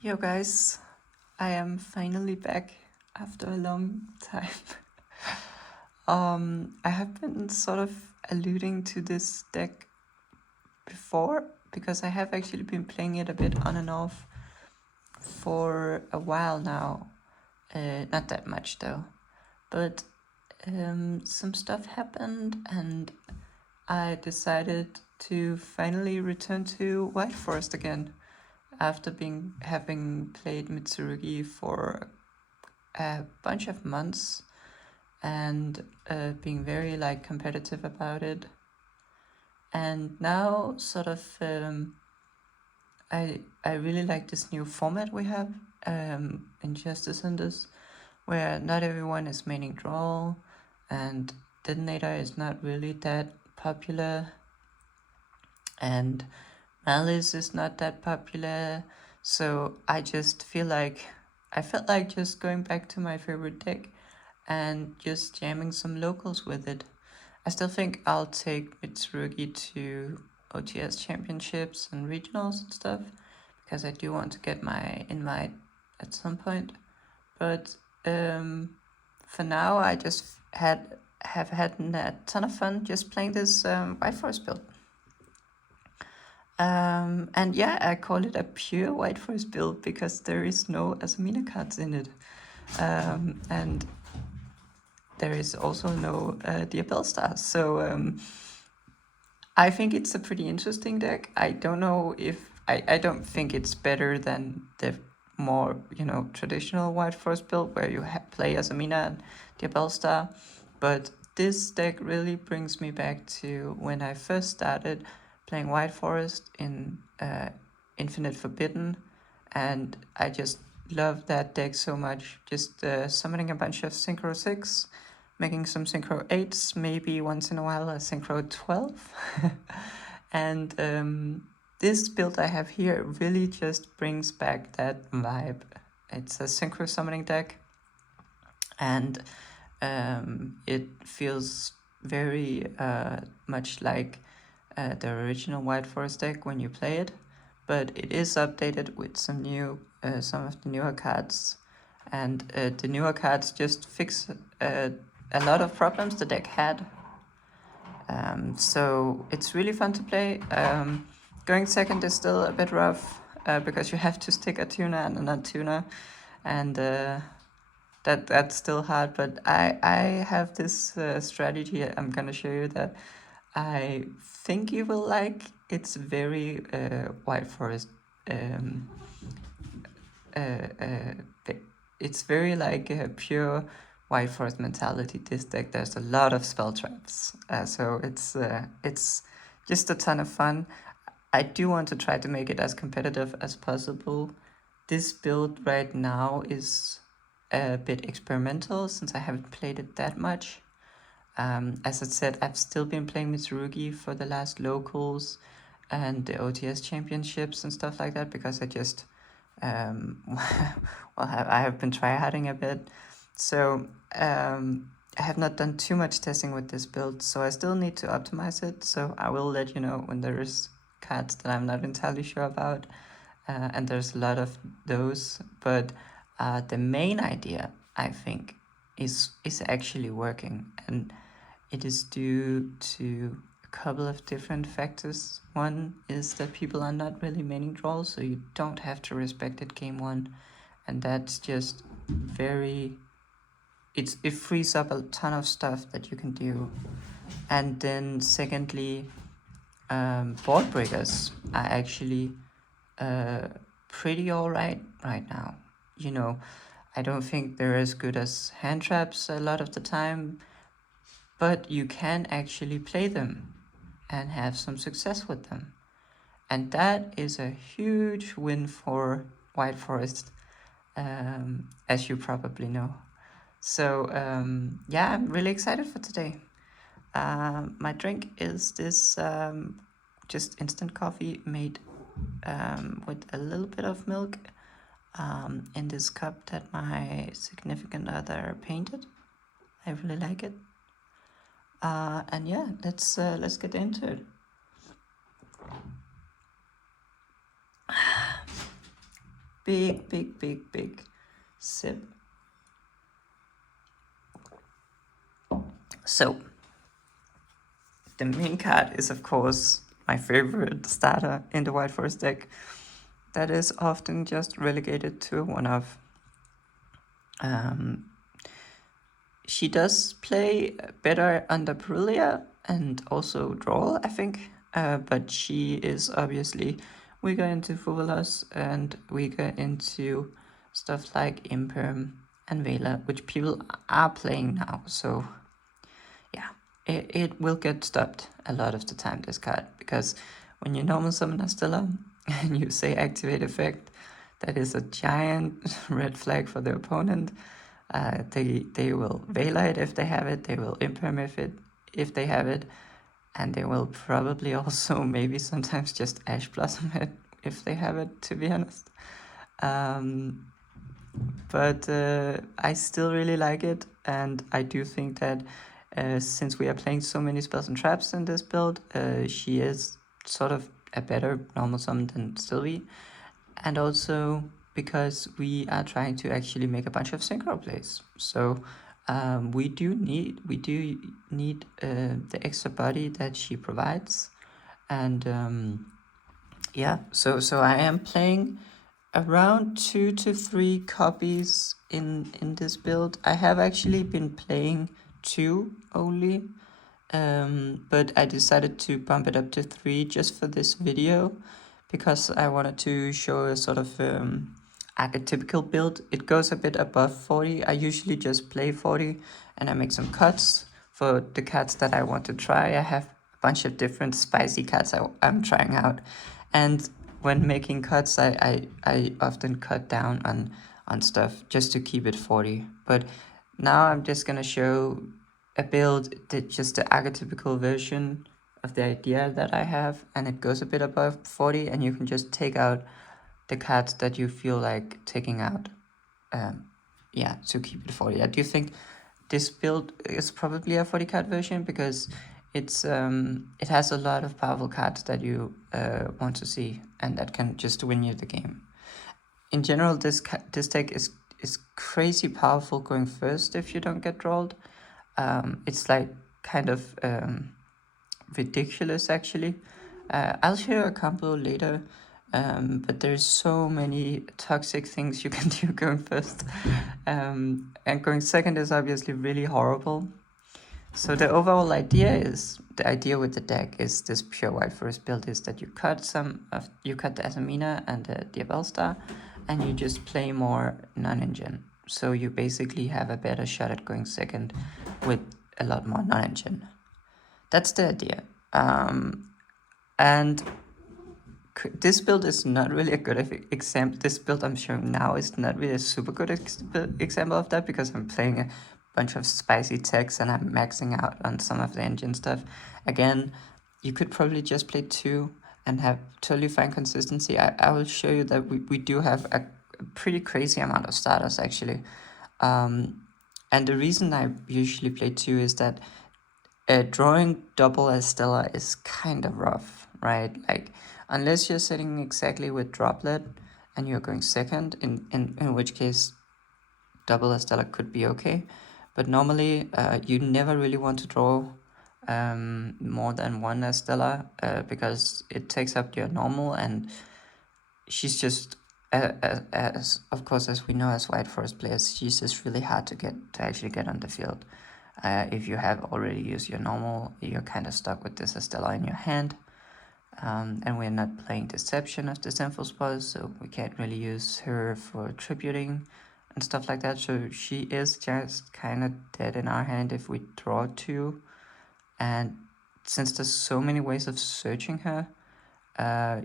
Yo guys, I am finally back after a long time. I have been sort of alluding to this deck before because I have actually been playing it a bit on and off for a while now. Not that much though, but some stuff happened and I decided to finally return to White Forest again after having played Mitsurugi for a bunch of months and being very like competitive about it. And now sort of I really like this new format we have in Justice in this, where not everyone is maining draw and Detonator is not really that popular and Malice is not that popular. So I felt like just going back to my favorite deck and just jamming some locals with it. I still think I'll take Mitsurugi to OTS championships and regionals and stuff because I do want to get my invite at some point. But for now, I just have had a ton of fun just playing this White Forest build. And yeah, I call it a pure White Forest build because there is no Asamina cards in it. And there is also no Diabell Stars. So I think it's a pretty interesting deck. I don't know if... I don't think it's better than the more, traditional White Forest build where you play Asamina and Diabell Star. But this deck really brings me back to when I first started playing White Forest in Infinite Forbidden. And I just love that deck so much. Just summoning a bunch of Synchro 6, making some Synchro 8s, maybe once in a while a Synchro 12. And this build I have here really just brings back that vibe. It's a Synchro summoning deck, and it feels very much like the original White Forest deck when you play it, but it is updated with some of the newer cards, and the newer cards just fix a lot of problems the deck had. So it's really fun to play. Going second is still a bit rough because you have to stick a tuner and a non-tuner, and that's still hard. But I have this strategy I'm gonna show you that I think you will like. It's very White Forest. It's very like a pure White Forest mentality. This deck, there's a lot of spell traps, so it's just a ton of fun. I do want to try to make it as competitive as possible. This build right now is a bit experimental since I haven't played it that much. As I said, I've still been playing Mitsurugi for the last locals and the OTS championships and stuff like that because I just, I have been tryharding a bit. So I have not done too much testing with this build, so I still need to optimize it. So I will let you know when there is cards that I'm not entirely sure about, and there's a lot of those. But the main idea, I think, is actually working, and it is due to a couple of different factors. One is that people are not really maining draws, so you don't have to respect it game one, and that's just very... it frees up a ton of stuff that you can do. And then secondly, board breakers are actually pretty alright right now. I don't think they're as good as hand traps a lot of the time, but you can actually play them and have some success with them. And that is a huge win for White Forest, as you probably know. So yeah, I'm really excited for today. My drink is this just instant coffee made with a little bit of milk in this cup that my significant other painted. I really like it. And yeah, let's get into it. big sip. So, the main card is, of course, my favorite starter in the White Forest deck. That is often just relegated to one of. She does play better under Perulia and also draw, I think. But she is obviously weaker into Fuvelos and weaker into stuff like Imperm and Vela, which people are playing now. So yeah, it will get stopped a lot of the time, this card, because when you normal summon a Stella and you say activate effect, that is a giant red flag for the opponent. They will Vela it if they have it, they will Imperm if they have it, and they will probably also maybe sometimes just Ash Blossom it if they have it, to be honest. But I still really like it, and I do think that since we are playing so many spells and traps in this build, she is sort of a better normal summon than Sylvie, and also because we are trying to actually make a bunch of synchro plays. So we do need the extra body that she provides, and yeah. So I am playing around 2 to 3 copies in this build. I have actually been playing 2 only, but I decided to bump it up to 3 just for this video, because I wanted to show a sort of archetypical build. It goes a bit above 40. I usually just play 40 and I make some cuts for the cards that I want to try. I have a bunch of different spicy cards I'm trying out, and when making cuts, I often cut down on stuff just to keep it 40. But now I'm just gonna show a build that just the archetypical version of the idea that I have, and it goes a bit above 40, and you can just take out the cards that you feel like taking out, to keep it 40. I do think this build is probably a 40 card version, because it has a lot of powerful cards that you want to see, and that can just win you the game. In general, this deck is crazy powerful going first if you don't get rolled. It's like kind of ridiculous, actually. I'll share a combo later, but there's so many toxic things you can do going first. And going second is obviously really horrible. So the overall idea with the deck is this pure White Forest build is that you cut the Asamina and the Diabellstar, and you just play more non-engine. So you basically have a better shot at going second with a lot more non-engine. That's the idea. And this build is not really a good example. This build I'm showing now is not really a super good example of that, because I'm playing a bunch of spicy techs and I'm maxing out on some of the engine stuff. Again, you could probably just play 2 and have totally fine consistency. I will show you that we do have a pretty crazy amount of starters, actually. And the reason I usually play 2 is that drawing double as Stella is kind of rough, right? Like, unless you're sitting exactly with Droplet and you're going second, in which case double as Stella could be okay. But normally, you never really want to draw more than 1 Estella, because it takes up your normal, and she's just, as of course, as we know as White Forest players, she's just really hard to actually get on the field. If you have already used your normal, you're kind of stuck with this Estella in your hand. And we're not playing Deception of the Sinful Spoils, so we can't really use her for tributing and stuff like that. So she is just kind of dead in our hand if we draw 2. And since there's so many ways of searching her,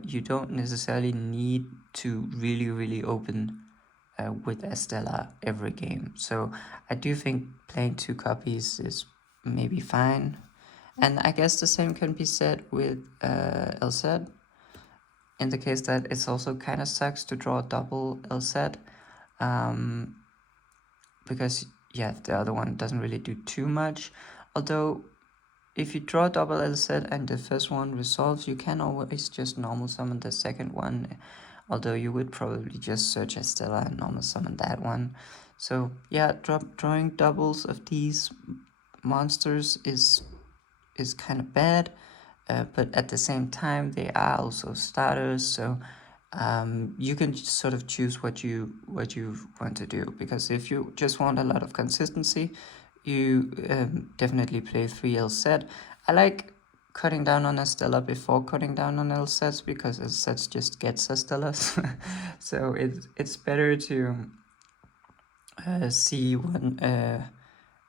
you don't necessarily need to really open with Estella every game. So I do think playing 2 copies is maybe fine. And I guess the same can be said with LZ, in the case that it's also kind of sucks to draw double LZ, because the other one doesn't really do too much. Although if you draw double LZ and the first one resolves, you can always just normal summon the second one although you would probably just search Estella and normal summon that one. So yeah, drawing doubles of these monsters is kind of bad, but at the same time they are also starters, so you can sort of choose what you want to do, because if you just want a lot of consistency, you definitely play 3 LZ. I like cutting down on Estella before cutting down on LZs, because LZs just gets Estellas. So it's better to see one.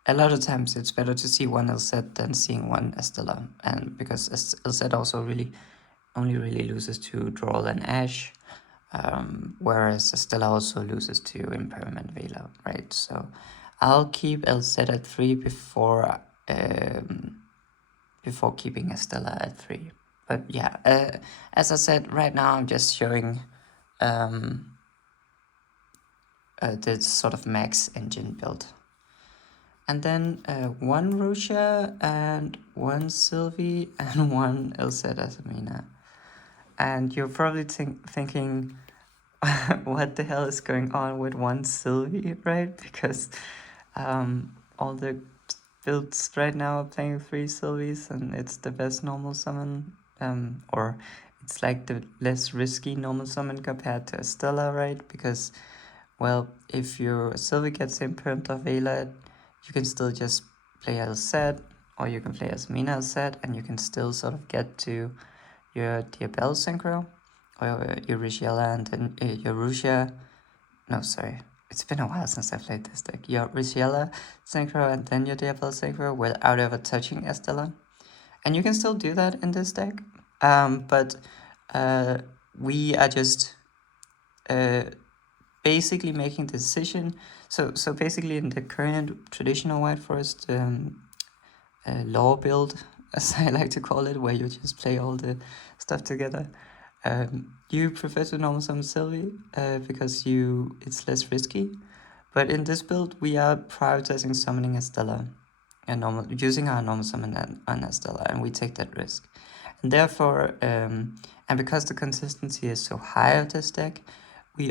A lot of times it's better to see one LZ than seeing one Estella, and because LZ also only really loses to Droll and Ash, whereas Estella also loses to Impermanent Veiler, right? So I'll keep LZ at 3 before keeping Estella at 3. But yeah, as I said, right now I'm just showing the sort of max engine build. And then 1 Rusha and 1 Sylvie and 1 LZ Asamina. And you're probably thinking, what the hell is going on with 1 Sylvie, right? Because all the builds right now are playing 3 Sylvies, and it's the best normal summon, or it's like the less risky normal summon compared to Estella, right? Because, well, if your Sylvie gets Impermed of Veiler, you can still just play as Zed, or you can play as Mina as Zed, and you can still sort of get to your Diabell Synchro, or your Rishiela, and then your Rusia. No, sorry. It's been a while since I played this deck. Your Rishiela Synchro, and then your Diabell Synchro without ever touching Estella. And you can still do that in this deck. But we are just basically making the decision. So basically in the current traditional White Forest lore build, as I like to call it, where you just play all the stuff together, you prefer to normal summon Sylvie because it's less risky. But in this build, we are prioritizing summoning Estella and using our normal summon on Estella, and we take that risk. And therefore, and because the consistency is so high of this deck, we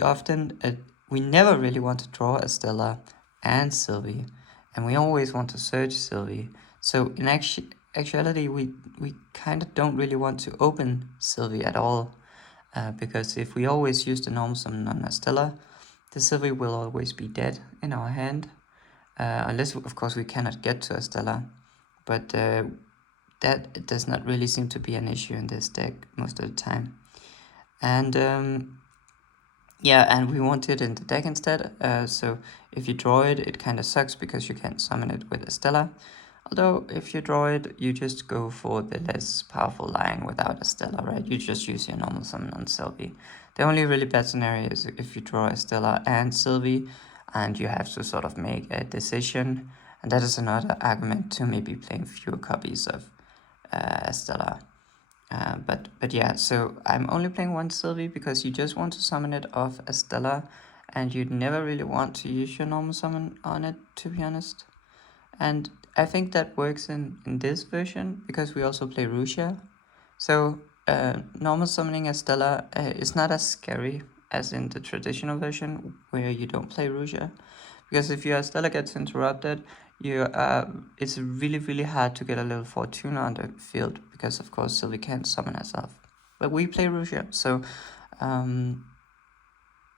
never really want to draw Estella and Sylvie, and we always want to search Sylvie. So in actuality, we kind of don't really want to open Sylvie at all, because if we always use the normal summon on Estella, the Sylvie will always be dead in our hand, unless of course we cannot get to Estella, but that does not really seem to be an issue in this deck most of the time. And yeah, and we want it in the deck instead, so if you draw it, it kind of sucks because you can't summon it with Estella. Although, if you draw it, you just go for the less powerful line without Estella, right? You just use your normal summon on Sylvie. The only really bad scenario is if you draw Estella and Sylvie, and you have to sort of make a decision, and that is another argument to maybe playing fewer copies of Estella. But yeah, so I'm only playing 1 Sylvie because you just want to summon it off Estella, and you never really want to use your normal summon on it, to be honest. And I think that works in this version because we also play Rusia. So normal summoning Estella is not as scary as in the traditional version where you don't play Rusia. Because if your Estella gets interrupted, it's really, really hard to get a level 4 tuner on the field because, of course, Sylvie can't summon herself. But we play Rusia, so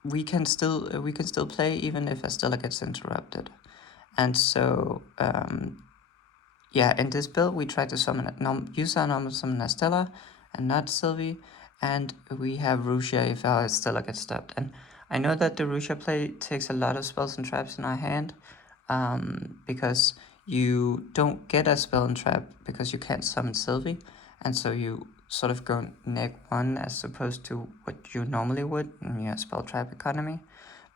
we can still play even if Estella gets interrupted. And so, yeah, in this build, we try to use our normal summon Estella and not Sylvie, and we have Rusia if our Estella gets stopped. And I know that the Rusia play takes a lot of spells and traps in our hand, because you don't get a spell and trap because you can't summon Sylvie, and so you sort of go neg 1 as opposed to what you normally would in your spell trap economy.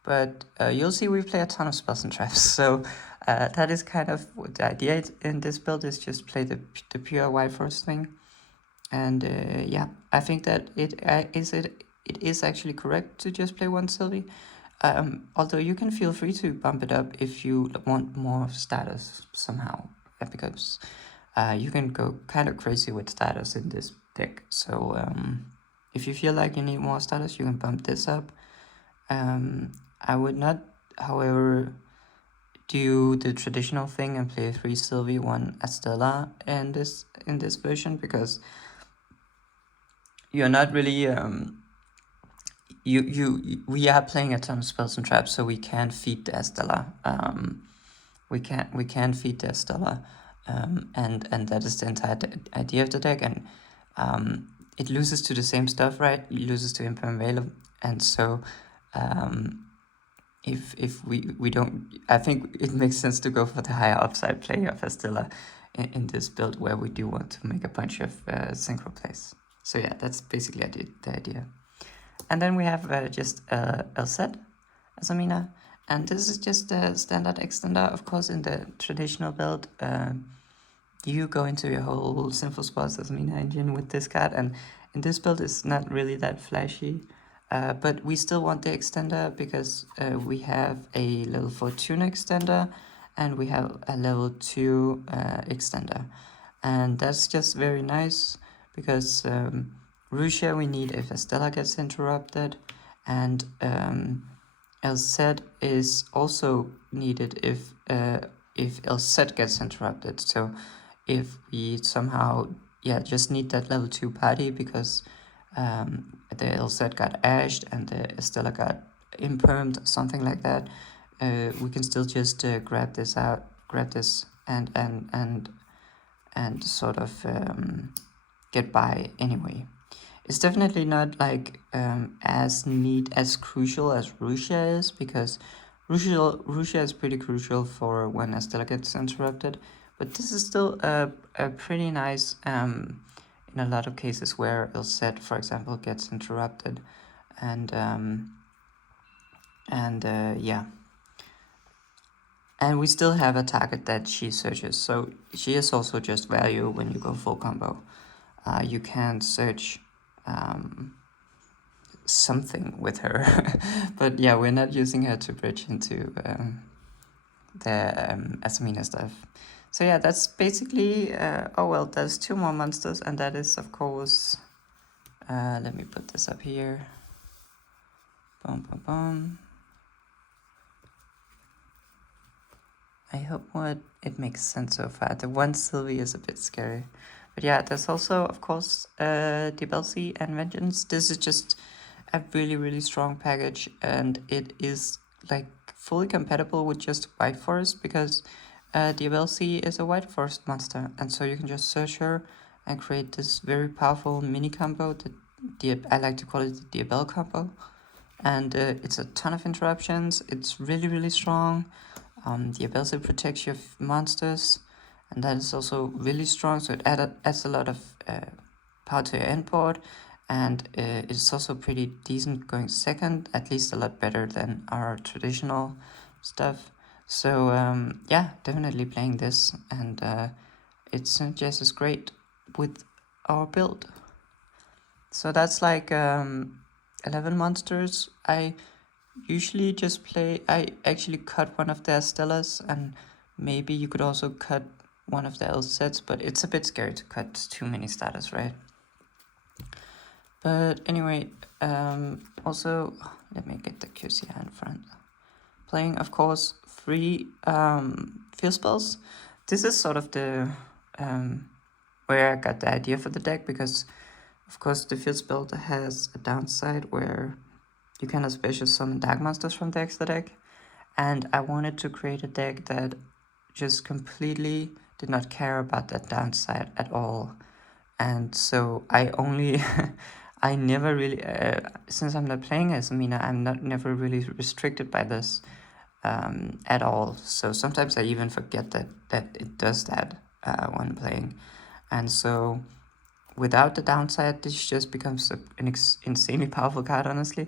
But you'll see we play a ton of spells and traps, so that is kind of what the idea in this build is, just play the pure White Forest thing. And yeah, I think that it is actually correct to just play 1 Sylvie. Although you can feel free to bump it up if you want more status somehow, because you can go kind of crazy with status in this deck. So if you feel like you need more starters, you can bump this up. I would not, however, do the traditional thing and play 3 Sylvie, 1 Estella in this version, because you're not really we are playing a ton of spells and traps, so we can feed the Estella. We can feed the Estella, and that is the entire idea of the deck. And it loses to the same stuff, right? It loses to Impermeable, and so if we don't, I think it makes sense to go for the higher upside play of Estella in this build, where we do want to make a bunch of synchro plays. So yeah, that's basically the idea. And then we have just Elset as a mina. And this is just a standard extender. Of course, in the traditional build, you go into your whole Sinful Spots as a mina engine with this card. And in this build, it's not really that flashy. But we still want the extender, because we have a level 4 tune extender, and we have a level 2 extender. And that's just very nice, because Russia we need if Estella gets interrupted, and Elset is also needed if Elset gets interrupted. So if we somehow just need that level 2 party, because the Elset got ashed and the Estella got impermed, something like that, we can still just grab this and sort of get by anyway. It's definitely not like as crucial as Russia is, because Russia is pretty crucial for when Estella gets interrupted, but this is still a pretty nice in a lot of cases where Ilset, for example, gets interrupted, and yeah. And we still have a target that she searches, so she is also just value when you go full combo. You can search something with her, but yeah, we're not using her to bridge into the Asamina stuff. So yeah, that's basically, there's 2 more monsters, and that is, of course, let me put this up here. Boom, boom, boom. I hope it makes sense so far. The 1 Sylvie is a bit scary. But yeah, there's also, of course, Dibelsi and Vengeance. This is just a really, really strong package, and it is like fully compatible with just White Forest, because Dibelsi is a White Forest monster, and so you can just search her and create this very powerful mini combo. I like to call it the Diabel combo. And it's a ton of interruptions. It's really, really strong. The ability protects your monsters, and that is also really strong, so it adds a lot of power to your endboard, and it's also pretty decent going second, at least a lot better than our traditional stuff. So yeah, definitely playing this, and it synergizes great with our build. So that's like 11 monsters. I usually just I actually cut one of their Stellas, and maybe you could also cut one of the Elsets, but it's a bit scary to cut too many starters, right? But anyway, also, let me get the QCR in front. Playing, of course, 3 field spells. This is sort of the where I got the idea for the deck, because, of course, the field spell has a downside where you cannot special summon dark monsters from the extra deck, and I wanted to create a deck that just completely did not care about that downside at all. And so I only I never really since I'm not playing as Mina, I'm never really restricted by this at all. So sometimes I even forget that it does that when playing, and so without the downside, this just becomes an insanely powerful card, honestly.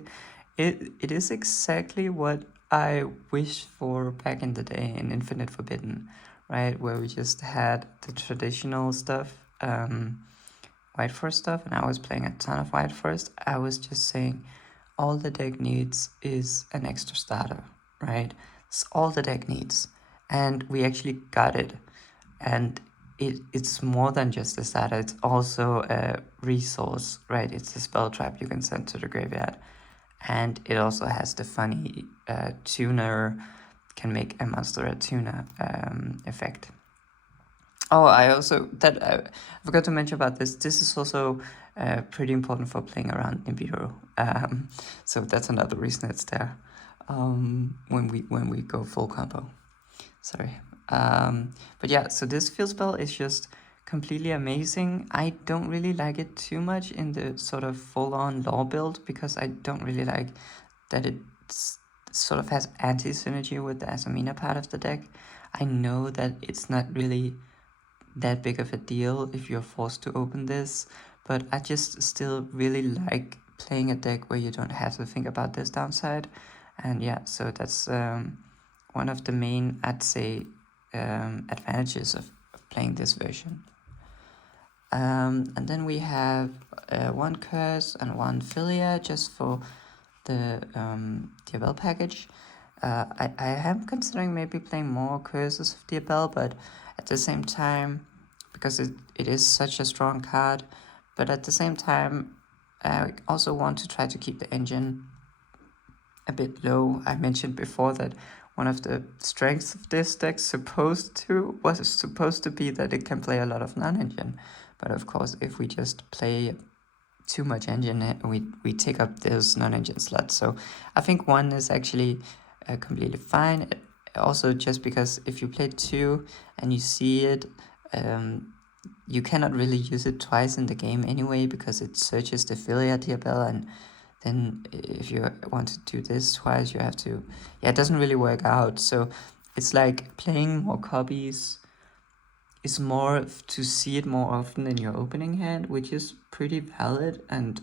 It is exactly what I wished for back in the day in Infinite Forbidden, right? Where we just had the traditional stuff, White Forest stuff, and I was playing a ton of White Forest. I was just saying all the deck needs is an extra starter, right? It's all the deck needs. And we actually got it. And it's more than just a starter, it's also a resource, right? It's a spell trap you can send to the graveyard. And it also has the funny tuner, can make a monster a tuner effect. Oh, I forgot to mention about this. This is also pretty important for playing around Nibiru. So that's another reason it's there when we go full combo. Sorry. But yeah, so this field spell is just completely amazing. I don't really like it too much in the sort of full-on law build because I don't really like that it sort of has anti-synergy with the Asamina part of the deck. I know that it's not really that big of a deal if you're forced to open this, but I just still really like playing a deck where you don't have to think about this downside. And yeah, so that's one of the main, I'd say, advantages of playing this version. And then we have one curse and one filia just for the Diabell package. I am considering maybe playing more curses of Diabell, but at the same time, because it is such a strong card, but at the same time, I also want to try to keep the engine a bit low. I mentioned before that one of the strengths of this deck was supposed to be that it can play a lot of non-engine, but of course if we just play too much engine, we take up those non-engine slots. So I think one is actually completely fine. Also, just because if you play two and you see it, you cannot really use it twice in the game anyway because it searches the Filia Diabell, and then if you want to do this twice, you have to. Yeah, it doesn't really work out. So it's like playing more copies is more to see it more often in your opening hand, which is pretty valid. And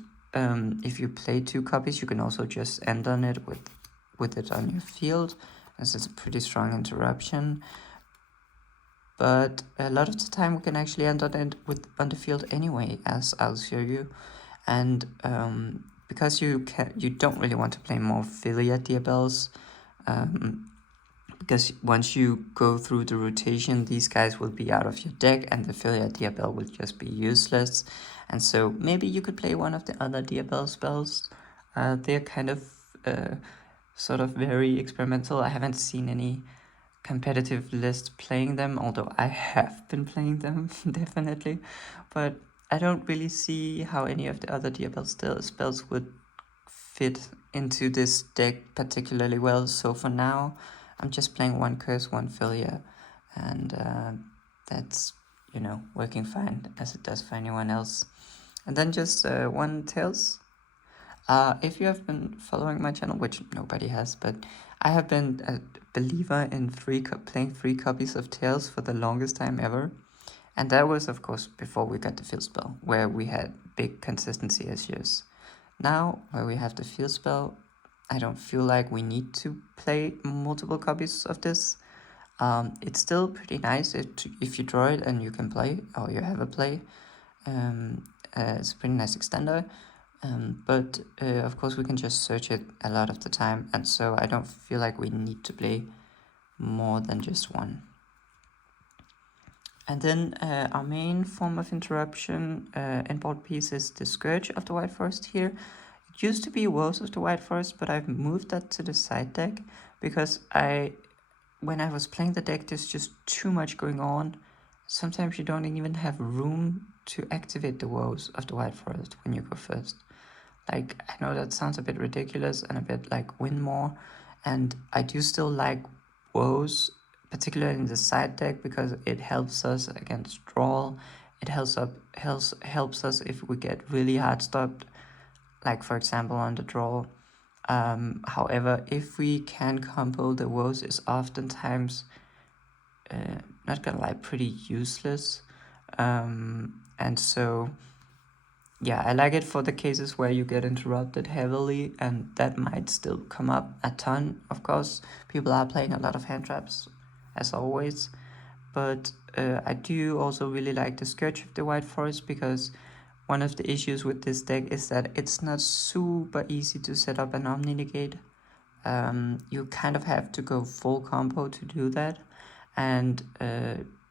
if you play two copies, you can also just end on it with it on your field, as it's a pretty strong interruption. But a lot of the time we can actually end on it on the field anyway, as I'll show you. And because you don't really want to play more Filia Diabells, because once you go through the rotation, these guys will be out of your deck and the Filia Diabell will just be useless. And so maybe you could play one of the other Diabell spells. They're kind of sort of very experimental. I haven't seen any competitive list playing them, although I have been playing them, definitely. But I don't really see how any of the other Diabell spells would fit into this deck particularly well. So for now, I'm just playing one curse, one filia, and that's, working fine as it does for anyone else. And then just one tails. If you have been following my channel, which nobody has, but I have been a believer in playing 3 copies of Tails for the longest time ever. And that was, of course, before we got the field spell, where we had big consistency issues. Now, where we have the field spell, I don't feel like we need to play multiple copies of this. It's still pretty nice if you draw it and you can play, or you have a play. It's a pretty nice extender. But of course we can just search it a lot of the time, and so I don't feel like we need to play more than just one. And then our main form of interruption inboard piece is the Scourge of the White Forest here. It used to be Woes of the White Forest, but I've moved that to the side deck because when I was playing the deck, there's just too much going on. Sometimes you don't even have room to activate the Woes of the White Forest when you go first. Like, I know that sounds a bit ridiculous and a bit like win more, and I do still like Woes, particularly in the side deck, because it helps us against draw. It helps us if we get really hard stopped, like for example on the draw. However, if we can combo the Woes, is oftentimes not gonna lie, pretty useless. And so yeah, I like it for the cases where you get interrupted heavily, and that might still come up a ton. Of course, people are playing a lot of hand traps, as always. But I do also really like the Scourge of the White Forest, because one of the issues with this deck is that it's not super easy to set up an Omni Negate. You kind of have to go full combo to do that. And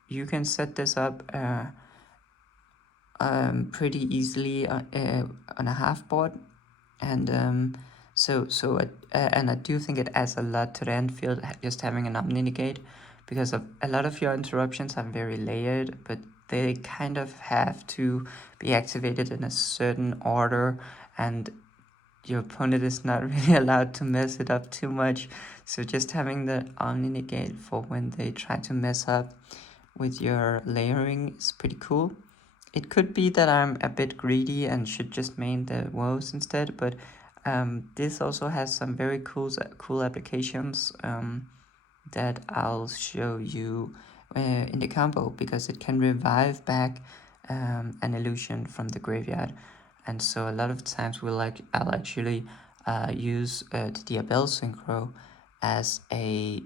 you can set this up pretty easily on a half board, and and I do think it adds a lot to the end field just having an omni negate, because a lot of your interruptions are very layered, but they kind of have to be activated in a certain order, and your opponent is not really allowed to mess it up too much. So just having the omni negate for when they try to mess up with your layering is pretty cool. It could be that I'm a bit greedy and should just main the woes instead, but this also has some very cool applications that I'll show you in the combo, because it can revive back an illusion from the graveyard. And so a lot of times I'll actually use the Diabell Synchro as a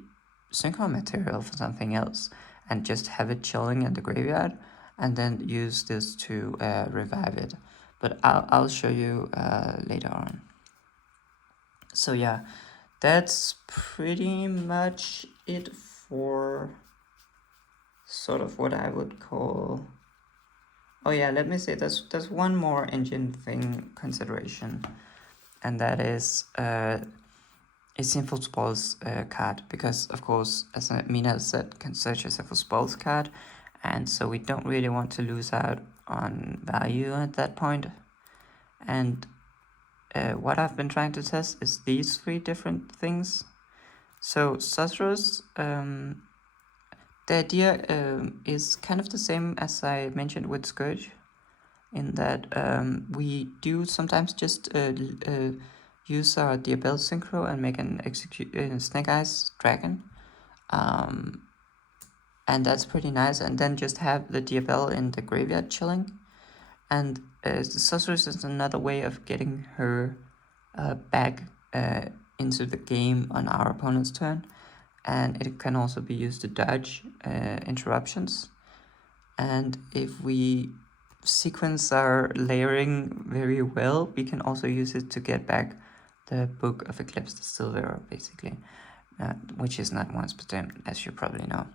synchro material for something else, and just have it chilling in the graveyard, and then use this to revive it. But I'll show you later on. So yeah, that's pretty much it for sort of what I would call... Oh yeah, let me say there's one more engine thing consideration, and that is a Sinful Spoils card, because of course, as Mina said, can search a Sinful Spoils card, and so we don't really want to lose out on value at that point. And what I've been trying to test is these three different things. So Sorceress, the idea is kind of the same as I mentioned with Scourge, in that we do sometimes just use our Diabell Synchro and make an Snake Eyes Dragon. And that's pretty nice, and then just have the Diabell in the graveyard chilling. And the Sorceress is another way of getting her back into the game on our opponent's turn, and it can also be used to dodge interruptions. And if we sequence our layering very well, we can also use it to get back the Book of Eclipsed Silver, basically, which is not once per turn, as you probably know.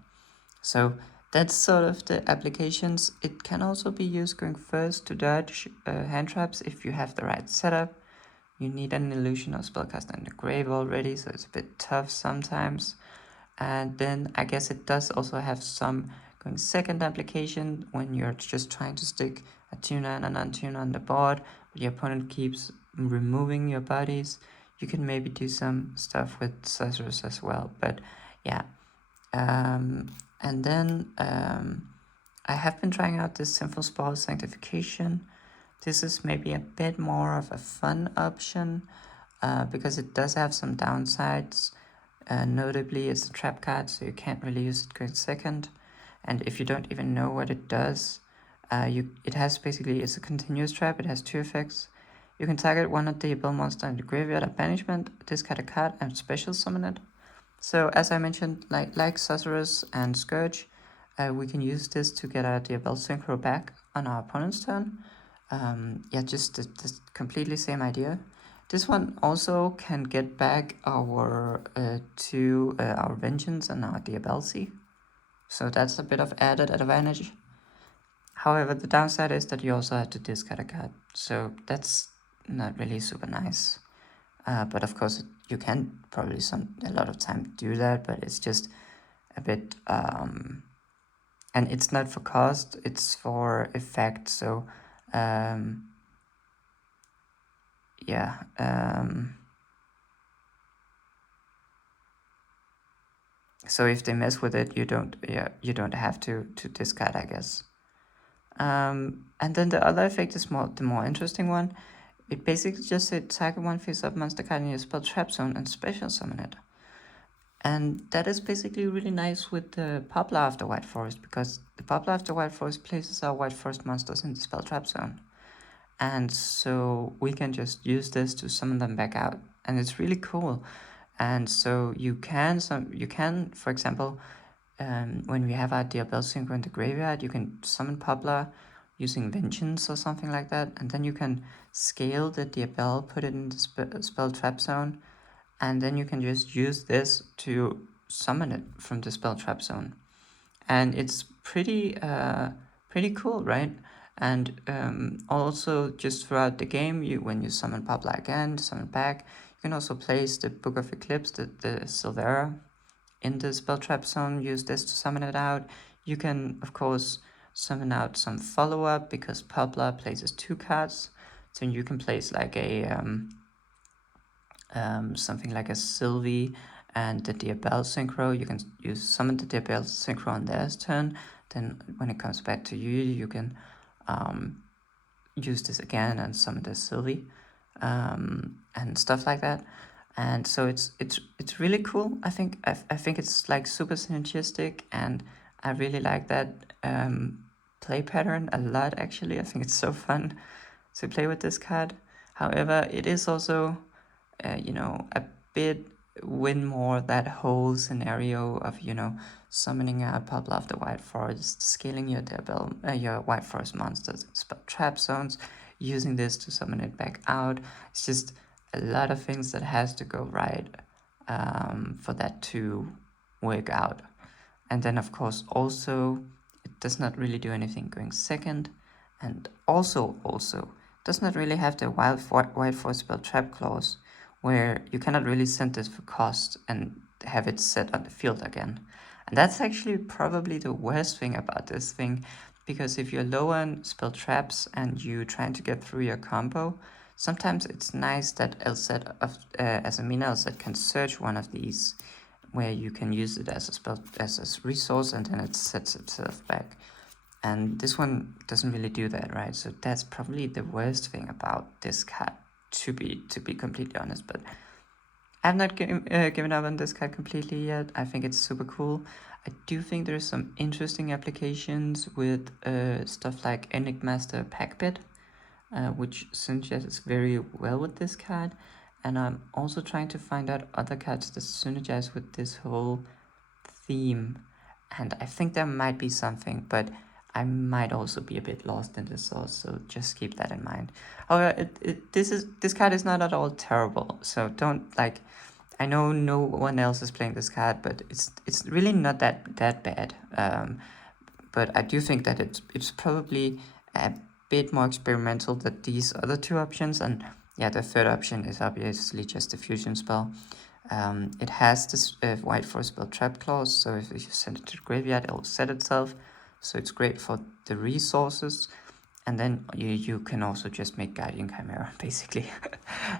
So that's sort of the applications. It can also be used going first to dodge hand traps if you have the right setup. You need an illusion or spellcaster in the grave already, so it's a bit tough sometimes. And then I guess it does also have some going second application when you're just trying to stick a tuner and an untuner on the board, but your opponent keeps removing your bodies. You can maybe do some stuff with Sorceress as well, but yeah. And then I have been trying out this Sinful Spoils Sanctification. This is maybe a bit more of a fun option because it does have some downsides. Notably, it's a trap card, so you can't really use it going second. And if you don't even know what it does, it has basically, it's a continuous trap. It has two effects. You can target one of the Diabell monster in the graveyard at banishment, discard a card, and special summon it. So as I mentioned, like Sorceress and Scourge, we can use this to get our Diabell Synchro back on our opponent's turn. Yeah, just the completely same idea. This one also can get back our our Vengeance and our Diabellsy. So that's a bit of added advantage. However, the downside is that you also have to discard a card. So that's not really super nice. But of course, you can probably a lot of time do that, but it's just a bit... and it's not for cost, it's for effect. So yeah. So if they mess with it, you don't have to discard, I guess. And then the other effect is the more interesting one. It basically just said target one face-up monster card in your spell trap zone and special summon it. And that is basically really nice with the Poplar after White Forest, because the Poplar after White Forest places our White Forest monsters in the spell trap zone. And so we can just use this to summon them back out, and it's really cool. And so you can, for example, when we have our Diabell Synchro in the graveyard, you can summon Poplar using Vengeance or something like that, and then you can scale the Diabell, put it in the spell trap zone, and then you can just use this to summon it from the spell trap zone. And it's pretty cool, right? And also just throughout the game, when you summon Poplar again, summon back, you can also place the Book of Eclipse, the Silvera, in the spell trap zone. Use this to summon it out. You can of course summon out some follow-up because Poplar places 2 cards, so you can place like a something like a Sylvie and the Diabell Synchro. You can summon the Diabell Synchro on their turn. Then when it comes back to you, you can use this again and summon the Sylvie and stuff like that. And so it's really cool. I think it's like super synergistic, and I really like that play pattern a lot. Actually, I think it's so fun to play with this card. However, it is also a bit win more that whole scenario of summoning a Pablo of the White Forest, scaling your your White Forest monsters, spell trap zones, using this to summon it back out. It's just a lot of things that has to go right for that to work out. And then of course also it does not really do anything going second, and also does not really have the White Forest spell trap clause, where you cannot really send this for cost and have it set on the field again. And that's actually probably the worst thing about this thing, because if you're low on spell traps and you're trying to get through your combo, sometimes it's nice that Elset as a Mina Elset can search one of these, where you can use it as a resource, and then it sets itself back. And this one doesn't really do that, right? So that's probably the worst thing about this card, to be completely honest. But I've not given up on this card completely yet. I think it's super cool. I do think there's some interesting applications with stuff like Enigmaster Packbit, which synergizes very well with this card. And I'm also trying to find out other cards that synergize with this whole theme. And I think there might be something, but I might also be a bit lost in the source, so just keep that in mind. However, this card is not at all terrible, so don't like. I know no one else is playing this card, but it's really not that bad. But I do think that it's probably a bit more experimental than these other 2 options, and yeah, the third option is obviously just a fusion spell. It has this White Forest spell trap clause, so if you send it to the graveyard, it will set itself. So it's great for the resources, and then you can also just make Guardian Chimera, basically.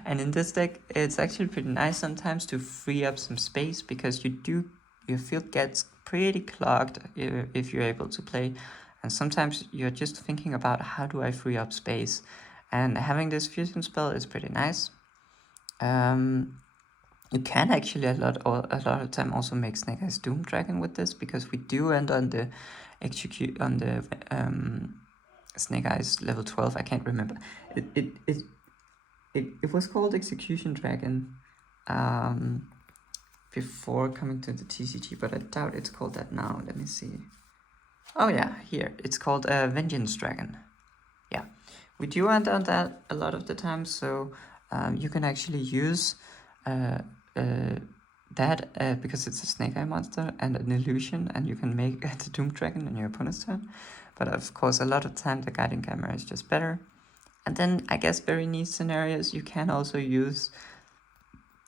And in this deck, it's actually pretty nice sometimes to free up some space, because your field gets pretty clogged if you're able to play, and sometimes you're just thinking about how do I free up space, and having this fusion spell is pretty nice. You can actually a lot of time also make Snake Eyes Doom Dragon with this, because we do end on the Snake Eyes level 12. I can't remember. It was called Execution Dragon before coming to the TCG, but I doubt it's called that now. Let me see. Oh yeah, here it's called Vengeance Dragon. Yeah, we do end on that a lot of the time, so you can actually use that because it's a Snake Eye monster and an illusion, and you can make the Doom Dragon in your opponent's turn. But of course, a lot of time the Guiding Chimera is just better. And then I guess very niche scenarios, you can also use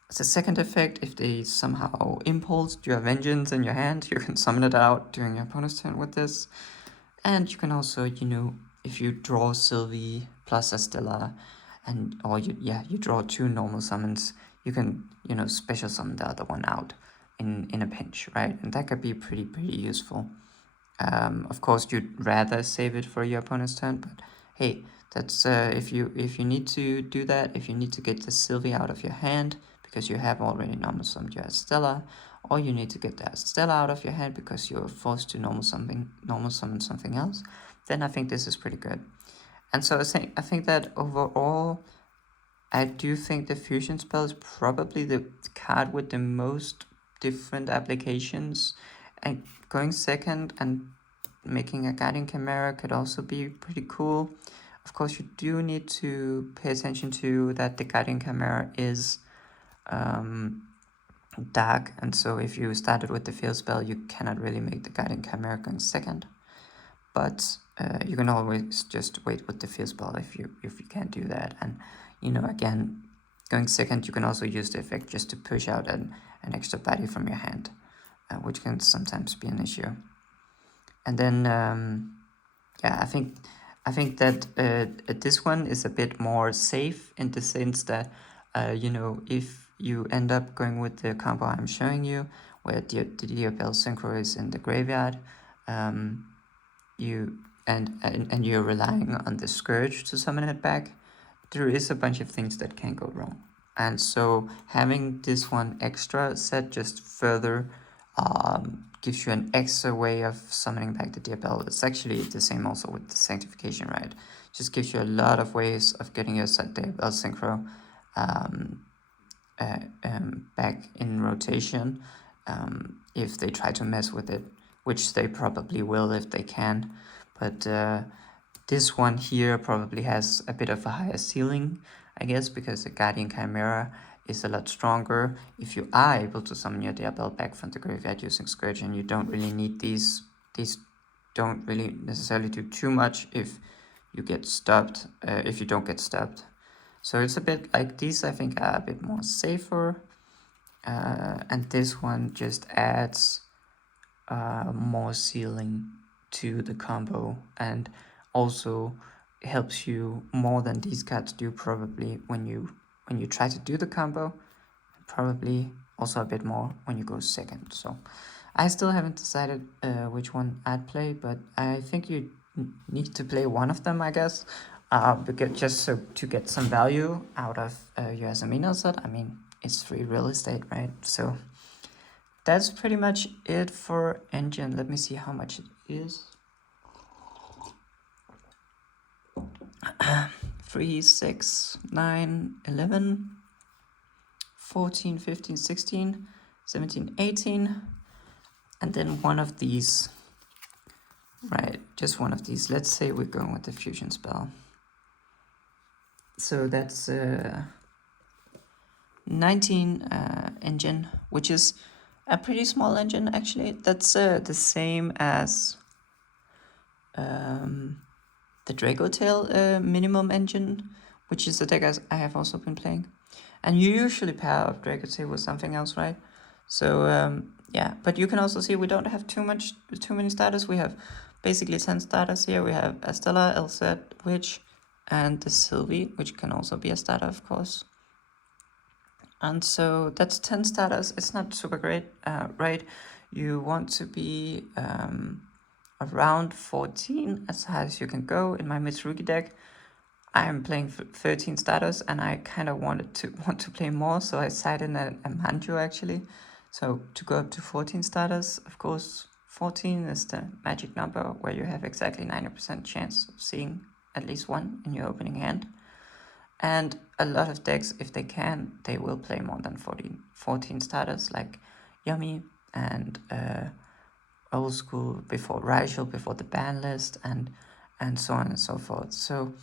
as a second effect, if they somehow impulsed your Vengeance in your hand, you can summon it out during your opponent's turn with this. And you can also, if you draw Sylvie plus Estella, or you draw 2 normal summons, you can, special summon the other one out in a pinch, right? And that could be pretty useful. Of course, you'd rather save it for your opponent's turn, but hey, that's if you need to do that, if you need to get the Sylvie out of your hand because you have already normal summoned your Estella, or you need to get the Estella out of your hand because you're forced to normal summon something else, then I think this is pretty good. And so I think that overall, I do think the fusion spell is probably the card with the most different applications, and going second and making a Guardian Chimera could also be pretty cool. Of course, you do need to pay attention to that the Guardian Chimera is dark, and so if you started with the field spell, you cannot really make the Guardian Chimera going second. but you can always just wait with the field spell if you can't do that. And again, going second, you can also use the effect just to push out an extra body from your hand, which can sometimes be an issue. And then yeah, I think that this one is a bit more safe in the sense that if you end up going with the combo I'm showing you, where the Diabell Synchro is in the graveyard, you and you're relying on the Scourge to summon it back, there is a bunch of things that can go wrong. And so having this one extra set just further gives you an extra way of summoning back the Diabell. It's actually the same also with the Sanctification, right? Just gives you a lot of ways of getting your Diabell Synchro back in rotation if they try to mess with it, which they probably will if they can. But this one here probably has a bit of a higher ceiling, I guess, because the Guardian Chimera is a lot stronger. If you are able to summon your Diabell back from the graveyard using Scourge, and you don't really need these don't really necessarily do too much if you get stopped, if you don't get stopped. So it's a bit like these, I think, are a bit more safer. And this one just adds more ceiling to the combo, and also helps you more than these cards do probably when you try to do the combo, probably also a bit more when you go second. So I still haven't decided which one I'd play, but I think you need to play one of them, I guess, because just so to get some value out of your Asamino set. I mean, it's free real estate, right? So that's pretty much it for engine. Let me see how much it is. 3, 6, 9, 11, 14, 15, 16, 17, 18, and then one of these, right, just one of these. Let's say we're going with the fusion spell. So that's 19 engine, which is a pretty small engine actually. That's the same as the Draco Tail minimum engine, which is the deck I have also been playing. And you usually pair up Draco Tail with something else, right? So yeah, but you can also see we don't have too many starters. We have basically 10 starters here. We have Estella, Elset, Witch, and the Sylvie, which can also be a starter, of course. And so that's 10 starters. It's not super great, right? You want to be around 14 as high as you can go. In my Mitsurugi deck, I'm playing 13 starters, and I kind of want to play more, so I side in a Manju actually. So to go up to 14 starters, of course, 14 is the magic number where you have exactly 90% chance of seeing at least one in your opening hand. And a lot of decks, if they can, they will play more than 14 starters, like Yummy and Old School before Raichu, before the ban list, and so on and so forth. So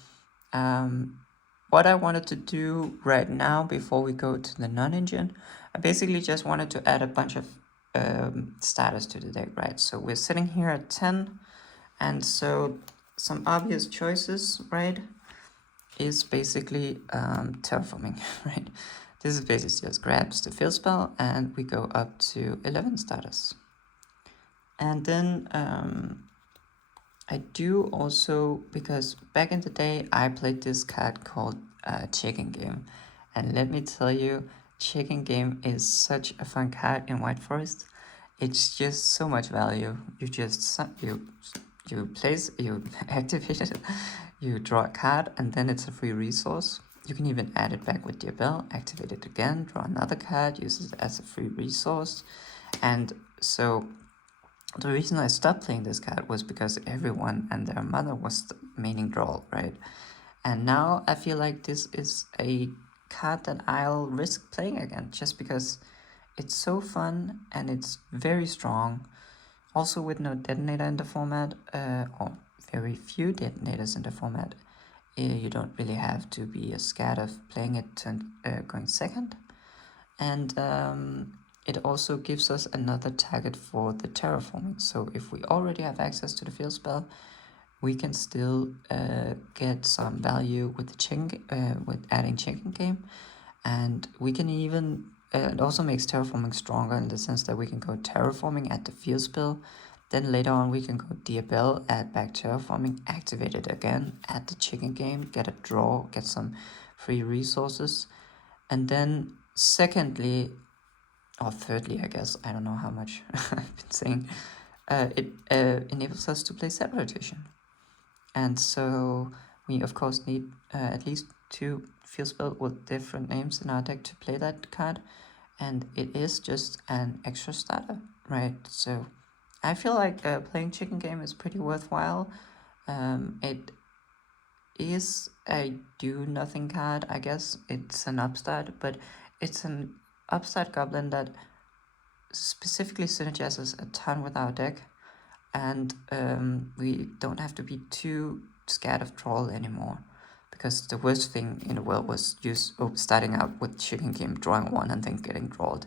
what I wanted to do right now before we go to the non-engine, I basically just wanted to add a bunch of starters to the deck, right? So we're sitting here at 10, and so some obvious choices, right, is basically terraforming, right? This is basically just grabs the field spell, and we go up to 11 starters. And then I do also, because back in the day I played this card called Chicken Game, and let me tell you, Chicken Game is such a fun card in White Forest. It's just so much value. You just you activate it, you draw a card, and then it's a free resource. You can even add it back with your bell, activate it again, draw another card, use it as a free resource. And so the reason I stopped playing this card was because everyone and their mother was maining draw, right? And now I feel like this is a card that I'll risk playing again, just because it's so fun and it's very strong. Also with no detonator in the format, or very few detonators in the format, you don't really have to be scared of playing it going second. And it also gives us another target for the terraforming. So if we already have access to the field spell, we can still get some value with the chicken, with adding chicken game, and we can even it also makes terraforming stronger in the sense that we can go terraforming at the field spell, then later on we can go diabel, add back terraforming, activate it again, add the chicken game, get a draw, get some free resources, and then secondly, or thirdly, I guess, I don't know how much I've been saying, it enables us to play separation. And so we of course need at least 2 field spell with different names in our deck to play that card, and it is just an extra starter, right? So I feel like playing chicken game is pretty worthwhile. It is a do nothing card, I guess. It's an upstart, but it's an upstart goblin that specifically synergizes a ton with our deck, and we don't have to be too scared of troll anymore, because the worst thing in the world was starting out with chicken game, drawing 1 and then getting drawed.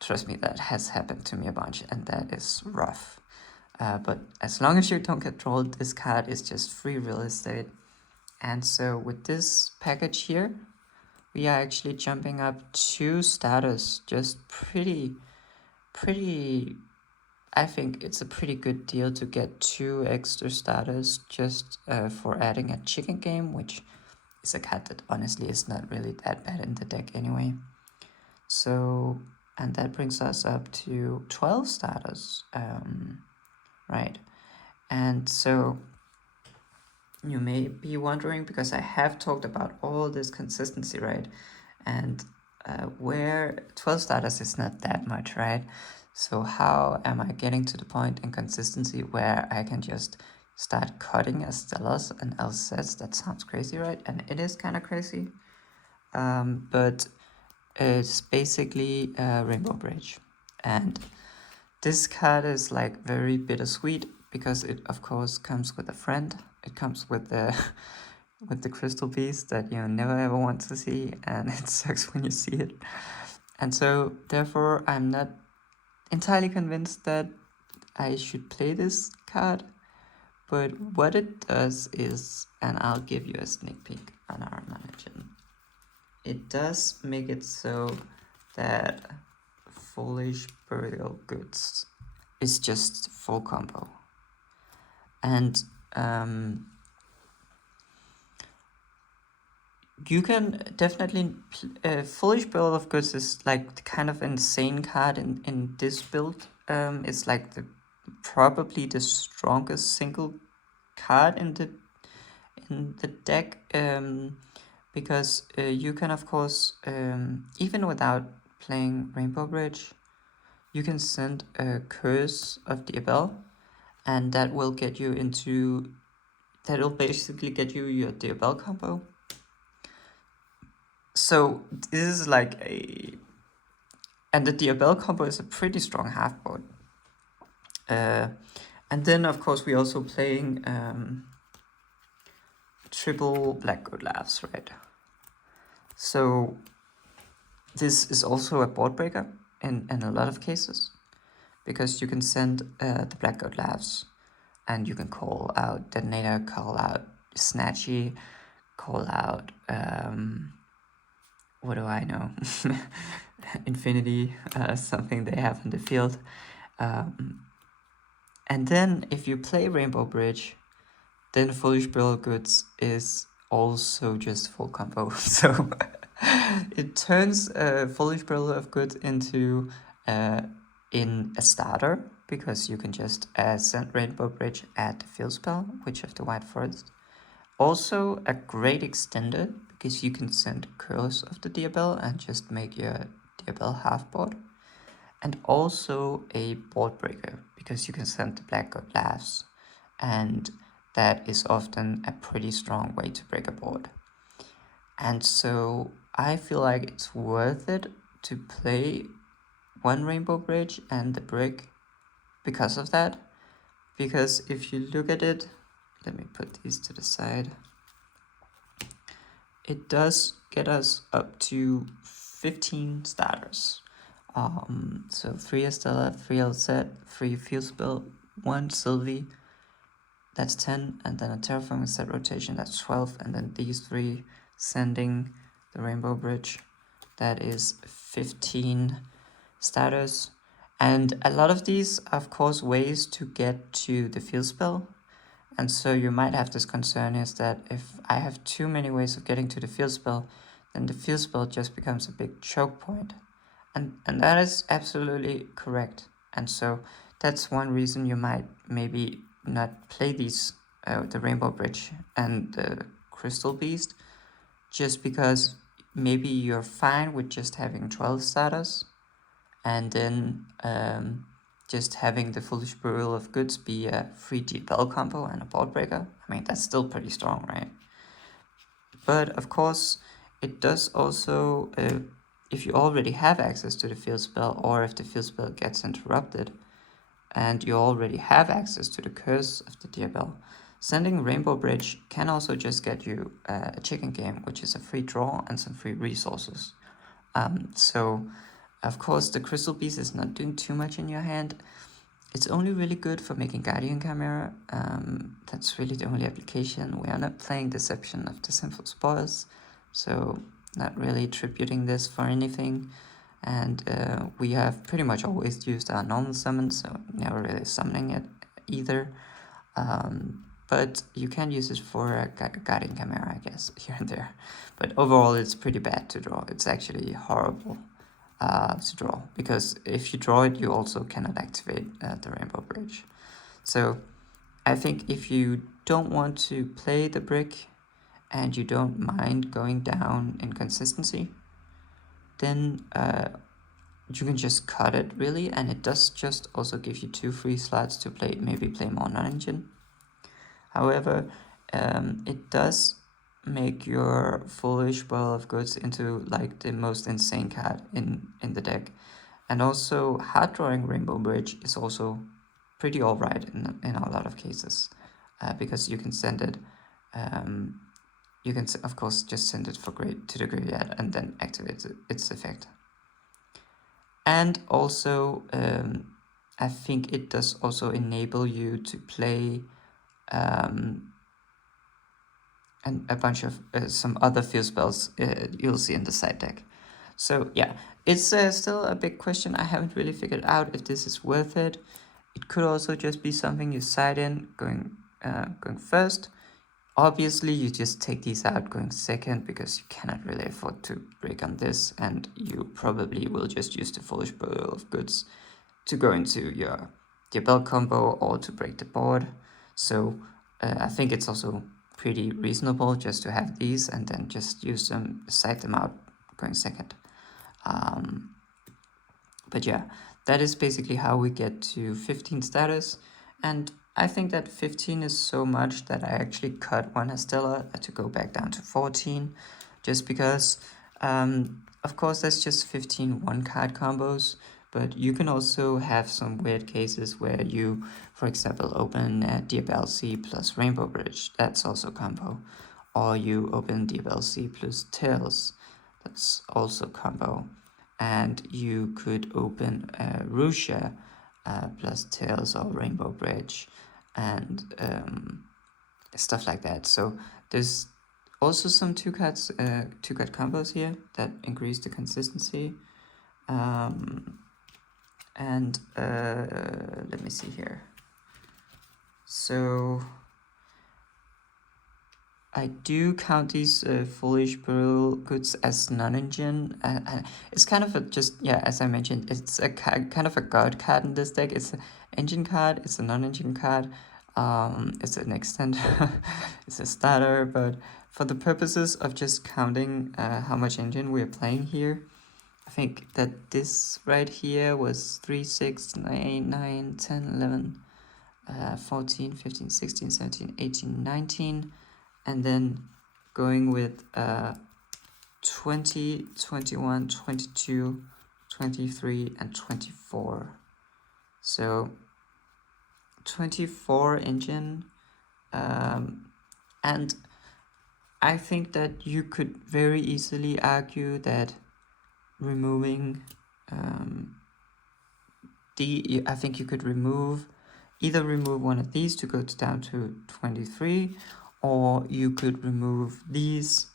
Trust me, that has happened to me a bunch, and that is rough. But as long as you don't get trolled, this card is just free real estate. And so with this package here, we are actually jumping up 2 starters, just pretty, I think it's a pretty good deal to get 2 extra starters just for adding a chicken game, which is a card that honestly is not really that bad in the deck anyway. So, and that brings us up to 12 starters, right? And so you may be wondering, because I have talked about all this consistency, right? And where 12 starters is not that much, right? So how am I getting to the point in consistency where I can just start cutting as Stellas and LZs? That sounds crazy, right? And it is kind of crazy. But it's basically Rainbow Bridge. And this card is like very bittersweet because it of course comes with a friend. It comes with the with the crystal piece that you never ever want to see, and it sucks when you see it. And so therefore I'm not entirely convinced that I should play this card. But what it does is, and I'll give you a sneak peek on our management, it does make it so that Foolish Burial Goods is just full combo. And you can definitely Foolish Burial of Goods is like the kind of insane card in this build. It's like probably the strongest single card in the deck, because you can of course even without playing Rainbow Bridge, you can send a Curse of the Abel, and that will get you into, that will basically get you your Diabel combo. So this is like and the Diabel combo is a pretty strong half board. And then of course we're also playing triple Black Good Laughs, right? So this is also a board breaker in a lot of cases, because you can send the Black God Laughs, and you can call out Detonator, call out Snatchy, call out, what do I know, Infinity, something they have in the field. And then if you play Rainbow Bridge, then Foolish Burial Goods is also just full combo. So it turns Foolish Burial of Goods into in a starter, because you can just send Rainbow Bridge at the field spell, Witch of the White Forest. Also a great extender, because you can send Curse of the Diabel and just make your Diabel half board. And also a board breaker, because you can send the Black God Laughs, and that is often a pretty strong way to break a board. And so I feel like it's worth it to play one Rainbow Bridge and the brick because of that. Because if you look at it, let me put these to the side, it does get us up to 15 starters. So 3 Estella, 3 LZ, 3 Field Spell, 1 Sylvie, that's 10, and then a terraforming set rotation, that's 12, and then these 3 sending the rainbow bridge, that is 15 status. And a lot of these are of course ways to get to the field spell, and so you might have this concern is that if I have too many ways of getting to the field spell, then the field spell just becomes a big choke point. And that is absolutely correct. And so that's one reason you might maybe not play these, the Rainbow Bridge and the Crystal Beast, just because maybe you're fine with just having 12 status, and then just having the Foolish Burial of Goods be a free Bell combo and a board breaker. I mean, that's still pretty strong, right? But of course, it does also, if you already have access to the field spell, or if the field spell gets interrupted, and you already have access to the Curse of the Deer Bell, sending Rainbow Bridge can also just get you a chicken game, which is a free draw and some free resources. So, of course, the Crystal Beast is not doing too much in your hand. It's only really good for making Guardian Chimera. That's really the only application. We are not playing Deception of the Sinful Spoils, so not really tributing this for anything. And we have pretty much always used our normal summon, so never really summoning it either. But you can use it for a Guardian Chimera, I guess, here and there. But overall, it's pretty bad to draw. It's actually horrible to draw, because if you draw it, you also cannot activate the Rainbow Bridge. So I think if you don't want to play the brick and you don't mind going down in consistency, then you can just cut it really, and it does just also give you 2 free slots to play more non-engine. However, it does make your Foolish Burial of Goods into like the most insane card in the deck. And also hard drawing Rainbow Bridge is also pretty alright in a lot of cases, because you can send it, you can of course just send it to the graveyard and then activate its effect. And also I think it does also enable you to play and a bunch of some other field spells you'll see in the side deck. So yeah, it's still a big question. I haven't really figured out if this is worth it. It could also just be something you side in going first. Obviously, you just take these out going second, because you cannot really afford to break on this, and you probably will just use the Foolish Burial of Goods to go into your bell combo or to break the board. So I think it's also pretty reasonable just to have these and then just use them, side them out going second. But yeah, that is basically how we get to 15 status, and I think that 15 is so much that I actually cut one Estella to go back down to 14, just because of course that's just 15 one-card combos, but you can also have some weird cases where you, for example, open DBLC plus Rainbow Bridge, that's also combo. Or you open DBLC plus Tails, that's also combo. And you could open Russia plus Tails or Rainbow Bridge and stuff like that. So there's also some two-card combos here that increase the consistency. And let me see here. So I do count these Foolish Burial Goods as non-engine. It's kind of as I mentioned, it's a kind of a god card in this deck. It's an engine card, it's a non-engine card, it's an extender, it's a starter, but for the purposes of just counting how much engine we're playing here, I think that this right here was 3, 6, 9, 10, 11, 14, 15, 16, 17, 18, 19, and then going with 20, 21, 22, 23, and 24. So 24 engine, and I think that you could very easily argue that removing I think you could remove either remove one of these to go down to 23, or you could remove these.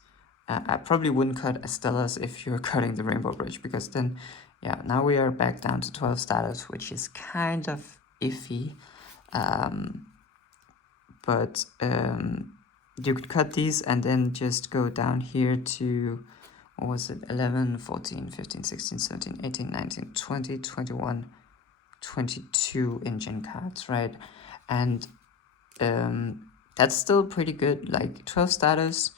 I probably wouldn't cut Estella's if you're cutting the Rainbow Bridge, because then, yeah, now we are back down to 12 status, which is kind of iffy. But you could cut these and then just go down here to, what was it, 11, 14, 15, 16, 17, 18, 19, 20, 21, 22 engine cards, right? And that's still pretty good. Like 12 status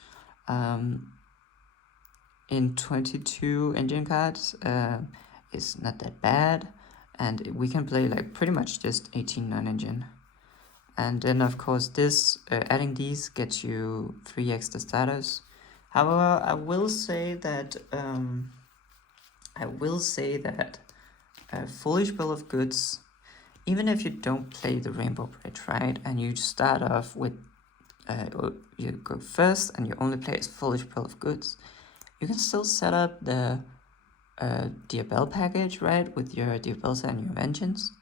in 22 engine cards is not that bad, and we can play like pretty much just 18 non-engine. And then of course this adding these gets you 3 extra status. However, I will say that Foolish Bill of Goods, even if you don't play the Rainbow Bridge, right, and you start off with you go first and you only play as Foolish Bill of Goods, you can still set up the Diabelle package, right, with your Diabelles and your Vengeance.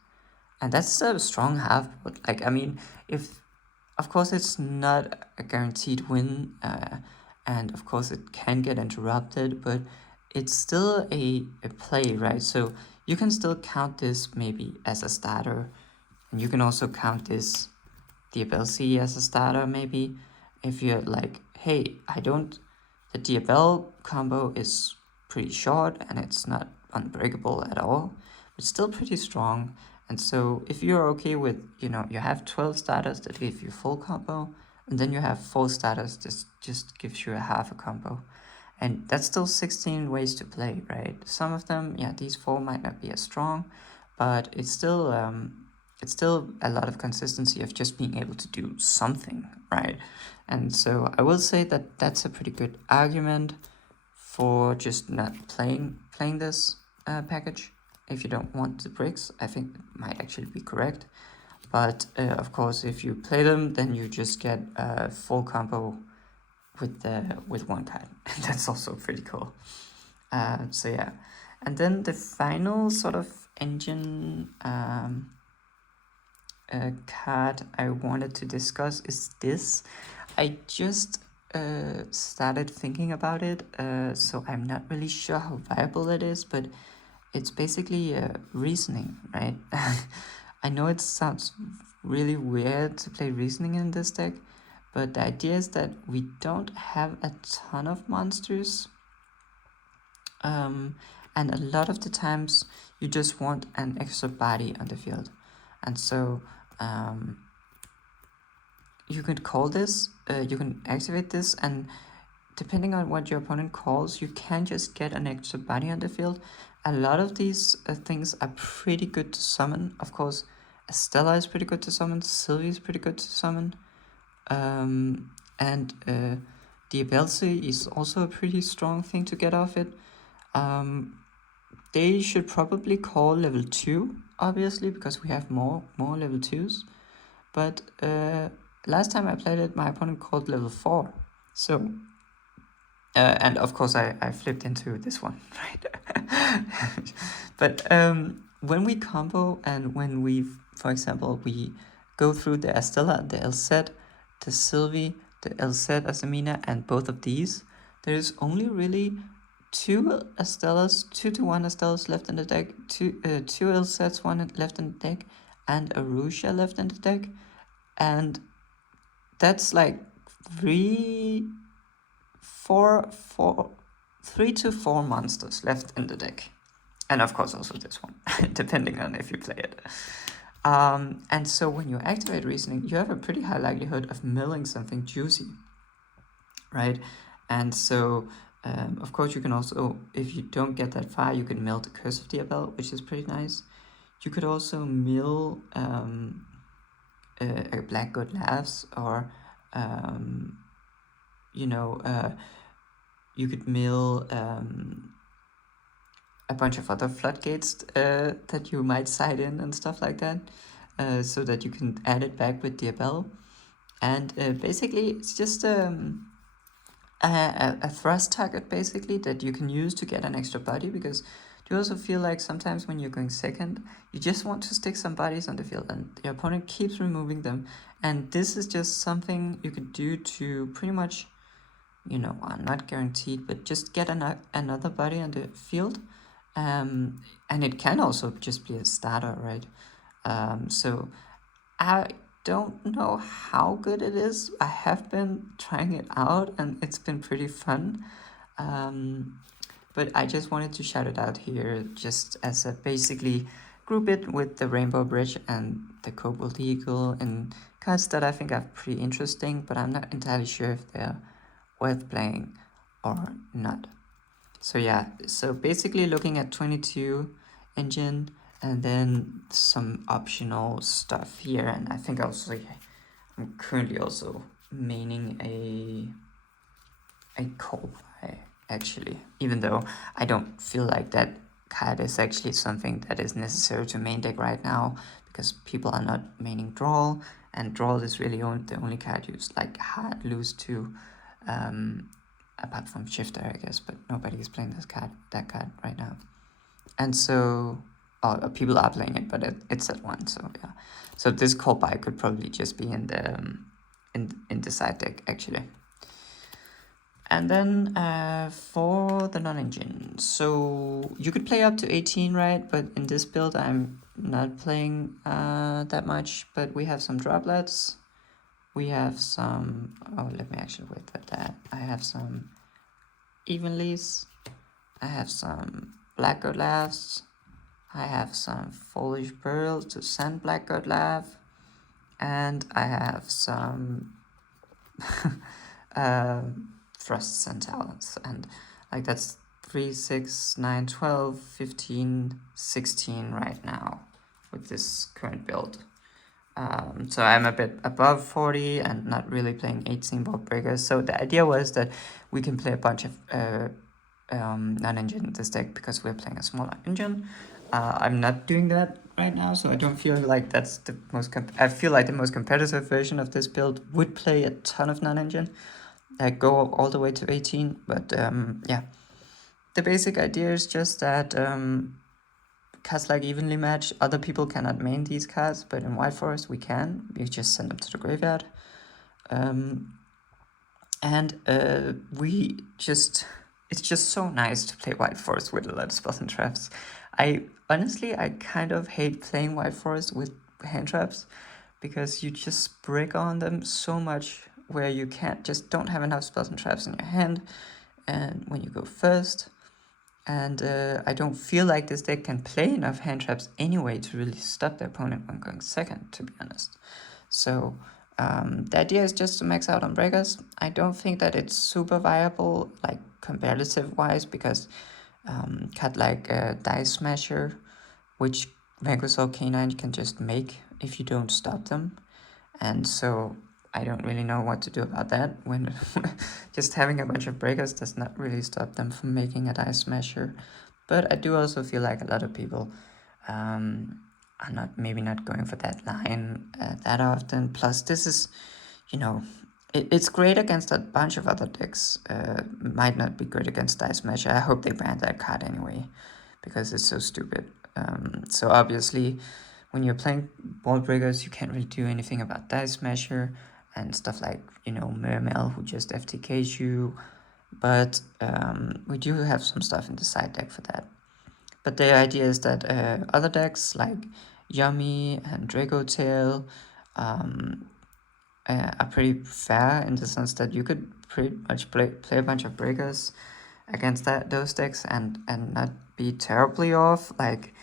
And that's a strong half, but like, I mean, if, of course, it's not a guaranteed win, and of course it can get interrupted, but it's still a play, right? So you can still count this maybe as a starter, and you can also count this Diabelle C as a starter, maybe, if you're like, hey, the Diabelle combo is pretty short, and it's not unbreakable at all, but still pretty strong. And so if you're okay with, you have 12 starters that give you full combo, and then you have 4 starters that just gives you a half a combo. And that's still 16 ways to play, right? Some of them, yeah, these 4 might not be as strong, but it's still a lot of consistency of just being able to do something, right? And so I will say that that's a pretty good argument for just not playing this package. If you don't want the bricks, I think it might actually be correct. But of course, if you play them, then you just get a full combo with one card. That's also pretty cool. So yeah, and then the final sort of engine card I wanted to discuss is this. I just started thinking about it, so I'm not really sure how viable it is, but it's basically reasoning, right? I know it sounds really weird to play reasoning in this deck, but the idea is that we don't have a ton of monsters, and a lot of the times you just want an extra body on the field, and so you can call this, you can activate this, and depending on what your opponent calls, you can just get an extra body on the field. A lot of these things are pretty good to summon. Of course, Estella is pretty good to summon, Sylvie is pretty good to summon, and Diabelle is also a pretty strong thing to get off it. They should probably call level 2, obviously, because we have more level 2s. But last time I played it, my opponent called level 4. So, and of course I flipped into this one, right? But when we combo and when we, for example, we go through the Estella, the Elset, the Sylvie, the Elset Asamina, and both of these, there's only really 2 Estellas, 2 to 1 Estellas left in the deck, 2 Elsets, 1 left in the deck, and a Rusia left in the deck, and that's like 3 to 4 monsters left in the deck, and of course also this one, depending on if you play it. And so when you activate reasoning, you have a pretty high likelihood of milling something juicy, right? And so of course you can also, if you don't get that far, you can mill the Curse of Diabelle, which is pretty nice. You could also mill a Black God Laughs, or you could mill a bunch of other floodgates that you might side in and stuff like that, so that you can add it back with Diabelle. And basically it's just a thrust target, basically, that you can use to get an extra body, because do you also feel like sometimes when you're going second, you just want to stick some bodies on the field and your opponent keeps removing them? And this is just something you could do to pretty much, not guaranteed, but just get another body on the field. And it can also just be a starter, right? So I don't know how good it is. I have been trying it out and it's been pretty fun. But I just wanted to shout it out here just as a basically group it with the Rainbow Bridge and the Cobalt Eagle and cards that I think are pretty interesting, but I'm not entirely sure if they're worth playing or not. So yeah, so basically looking at 22 engine and then some optional stuff here. And I think also I'm currently also maining a Colby actually, even though I don't feel like that card is actually something that is necessary to main deck right now because people are not maining Drawl, and Drawl is really the only card you like hard lose to, apart from Shifter, I guess, but nobody is playing that card right now. And so people are playing it, but it's at one, so yeah. So this Colby could probably just be in the side deck actually. And then for the non-engine, so you could play up to 18, right? But in this build, I'm not playing that much. But we have some droplets. We have some... Oh, let me actually wait for that. I have some Evenlies. I have some Black God Laughs. I have some Foolish Pearls to send Black God Laugh. And I have some... thrusts and talents, and like that's 3, 6, 9, 12, 15, 16 right now with this current build. So I'm a bit above 40 and not really playing 18 board breakers. So the idea was that we can play a bunch of non-engine in this deck because we're playing a smaller engine. I'm not doing that right now, so I don't feel like that's the most... I feel like the most competitive version of this build would play a ton of non-engine. Like go all the way to 18, but yeah, the basic idea is just that cards like Evenly Match, other people cannot main these cards, but in White Forest we can. We just send them to the graveyard, and it's just so nice to play White Forest with a lot of spells and traps. I kind of hate playing White Forest with hand traps because you just break on them so much where you don't have enough spells and traps in your hand and when you go first. And I don't feel like this deck can play enough hand traps anyway to really stop the opponent when going second, to be honest. So the idea is just to max out on breakers. I don't think that it's super viable, like competitive-wise, because card like Dice Smasher, which Vanquisher K9 can just make if you don't stop them. And so I don't really know what to do about that when just having a bunch of breakers does not really stop them from making a Dice Smasher. But I do also feel like a lot of people are maybe not going for that line that often. Plus this is, it's great against a bunch of other decks. Might not be great against Dice Smasher. I hope they ban that card anyway because it's so stupid. So obviously when you're playing ball breakers, you can't really do anything about Dice Smasher and stuff like, Mermail, who just FTKs you. But we do have some stuff in the side deck for that. But the idea is that other decks like Yummy and Draco Tail are pretty fair in the sense that you could pretty much play a bunch of breakers against those decks and not be terribly off. Like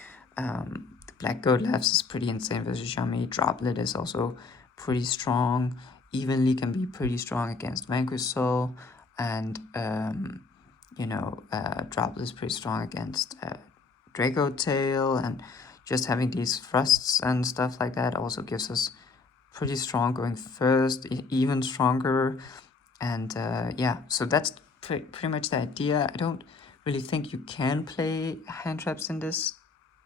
Black Goat Laughs is pretty insane versus Yummy. Droplet is also pretty strong. Evenly can be pretty strong against Vanquish Soul. And, Droplet is pretty strong against Draco Tail. And just having these thrusts and stuff like that also gives us pretty strong going first, even stronger. And yeah, so that's pretty much the idea. I don't really think you can play hand traps in this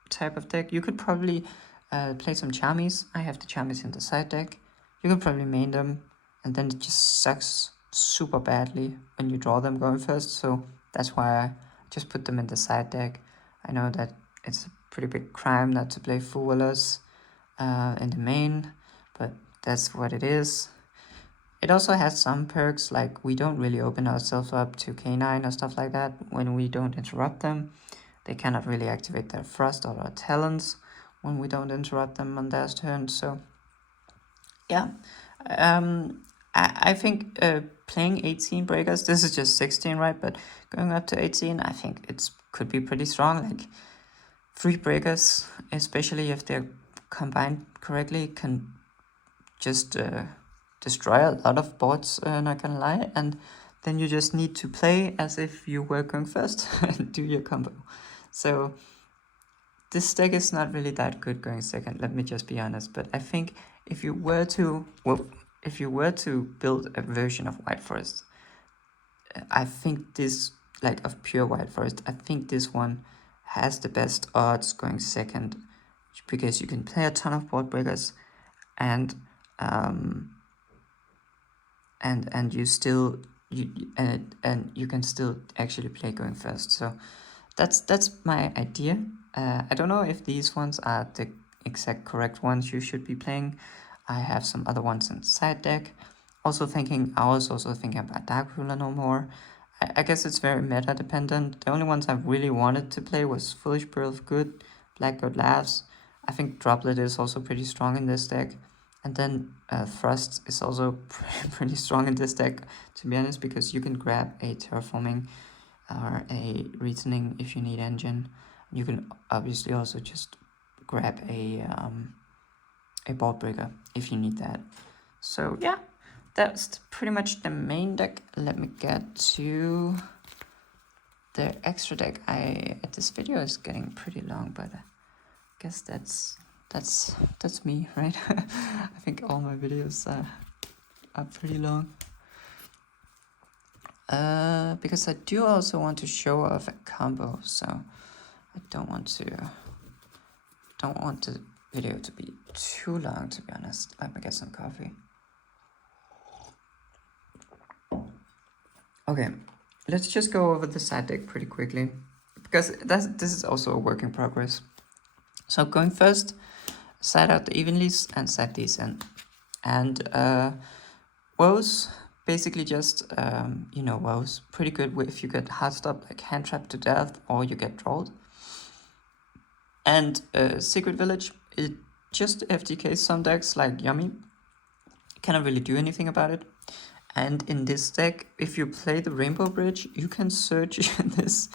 type of deck. You could probably play some Charmies. I have the Charmies in the side deck. You could probably main them, and then it just sucks super badly when you draw them going first. So that's why I just put them in the side deck. I know that it's a pretty big crime not to play full Willers in the main, but that's what it is. It also has some perks, like we don't really open ourselves up to K9 or stuff like that when we don't interrupt them. They cannot really activate their thrust or their talents when we don't interrupt them on their turn. So yeah, I think playing 18 breakers, this is just 16, right? But going up to 18, I think it's could be pretty strong. Like 3 breakers, especially if they're combined correctly, can just destroy a lot of boards, not gonna lie. And then you just need to play as if you were going first and do your combo. So this deck is not really that good going second, let me just be honest. But I think if you were to build a version of White Forest, I think this, like of pure White Forest, I think this one has the best odds going second, because you can play a ton of board breakers, and you still and you can still actually play going first. So that's my idea. I don't know if these ones are the exact correct ones you should be playing. I have some other ones in side deck. I was also thinking about Dark Ruler no more. I guess it's very meta dependent. The only ones I really wanted to play was Foolish Pearl of Good, Blackbird Laughs. I think Droplet is also pretty strong in this deck. And then Thrust is also pretty strong in this deck, to be honest, because you can grab a Terraforming or a Reasoning if you need engine. You can obviously also just grab a board breaker if you need that. So yeah, that's pretty much the main deck. Let me get to the extra deck. This video is getting pretty long, but I guess that's me, right? I think all my videos are pretty long. Because I do also want to show off a combo, so I don't want the video to be too long, to be honest. Let me get some coffee. Okay, let's just go over the side deck pretty quickly, because this is also a work in progress. So going first, side out the Evenlies and side these in. And woes, basically just, woes, pretty good if you get hard stop, like hand trapped to death, or you get trolled. And Secret Village, it just FTKs some decks like Yummy. Cannot really do anything about it. And in this deck, if you play the Rainbow Bridge, you can search this.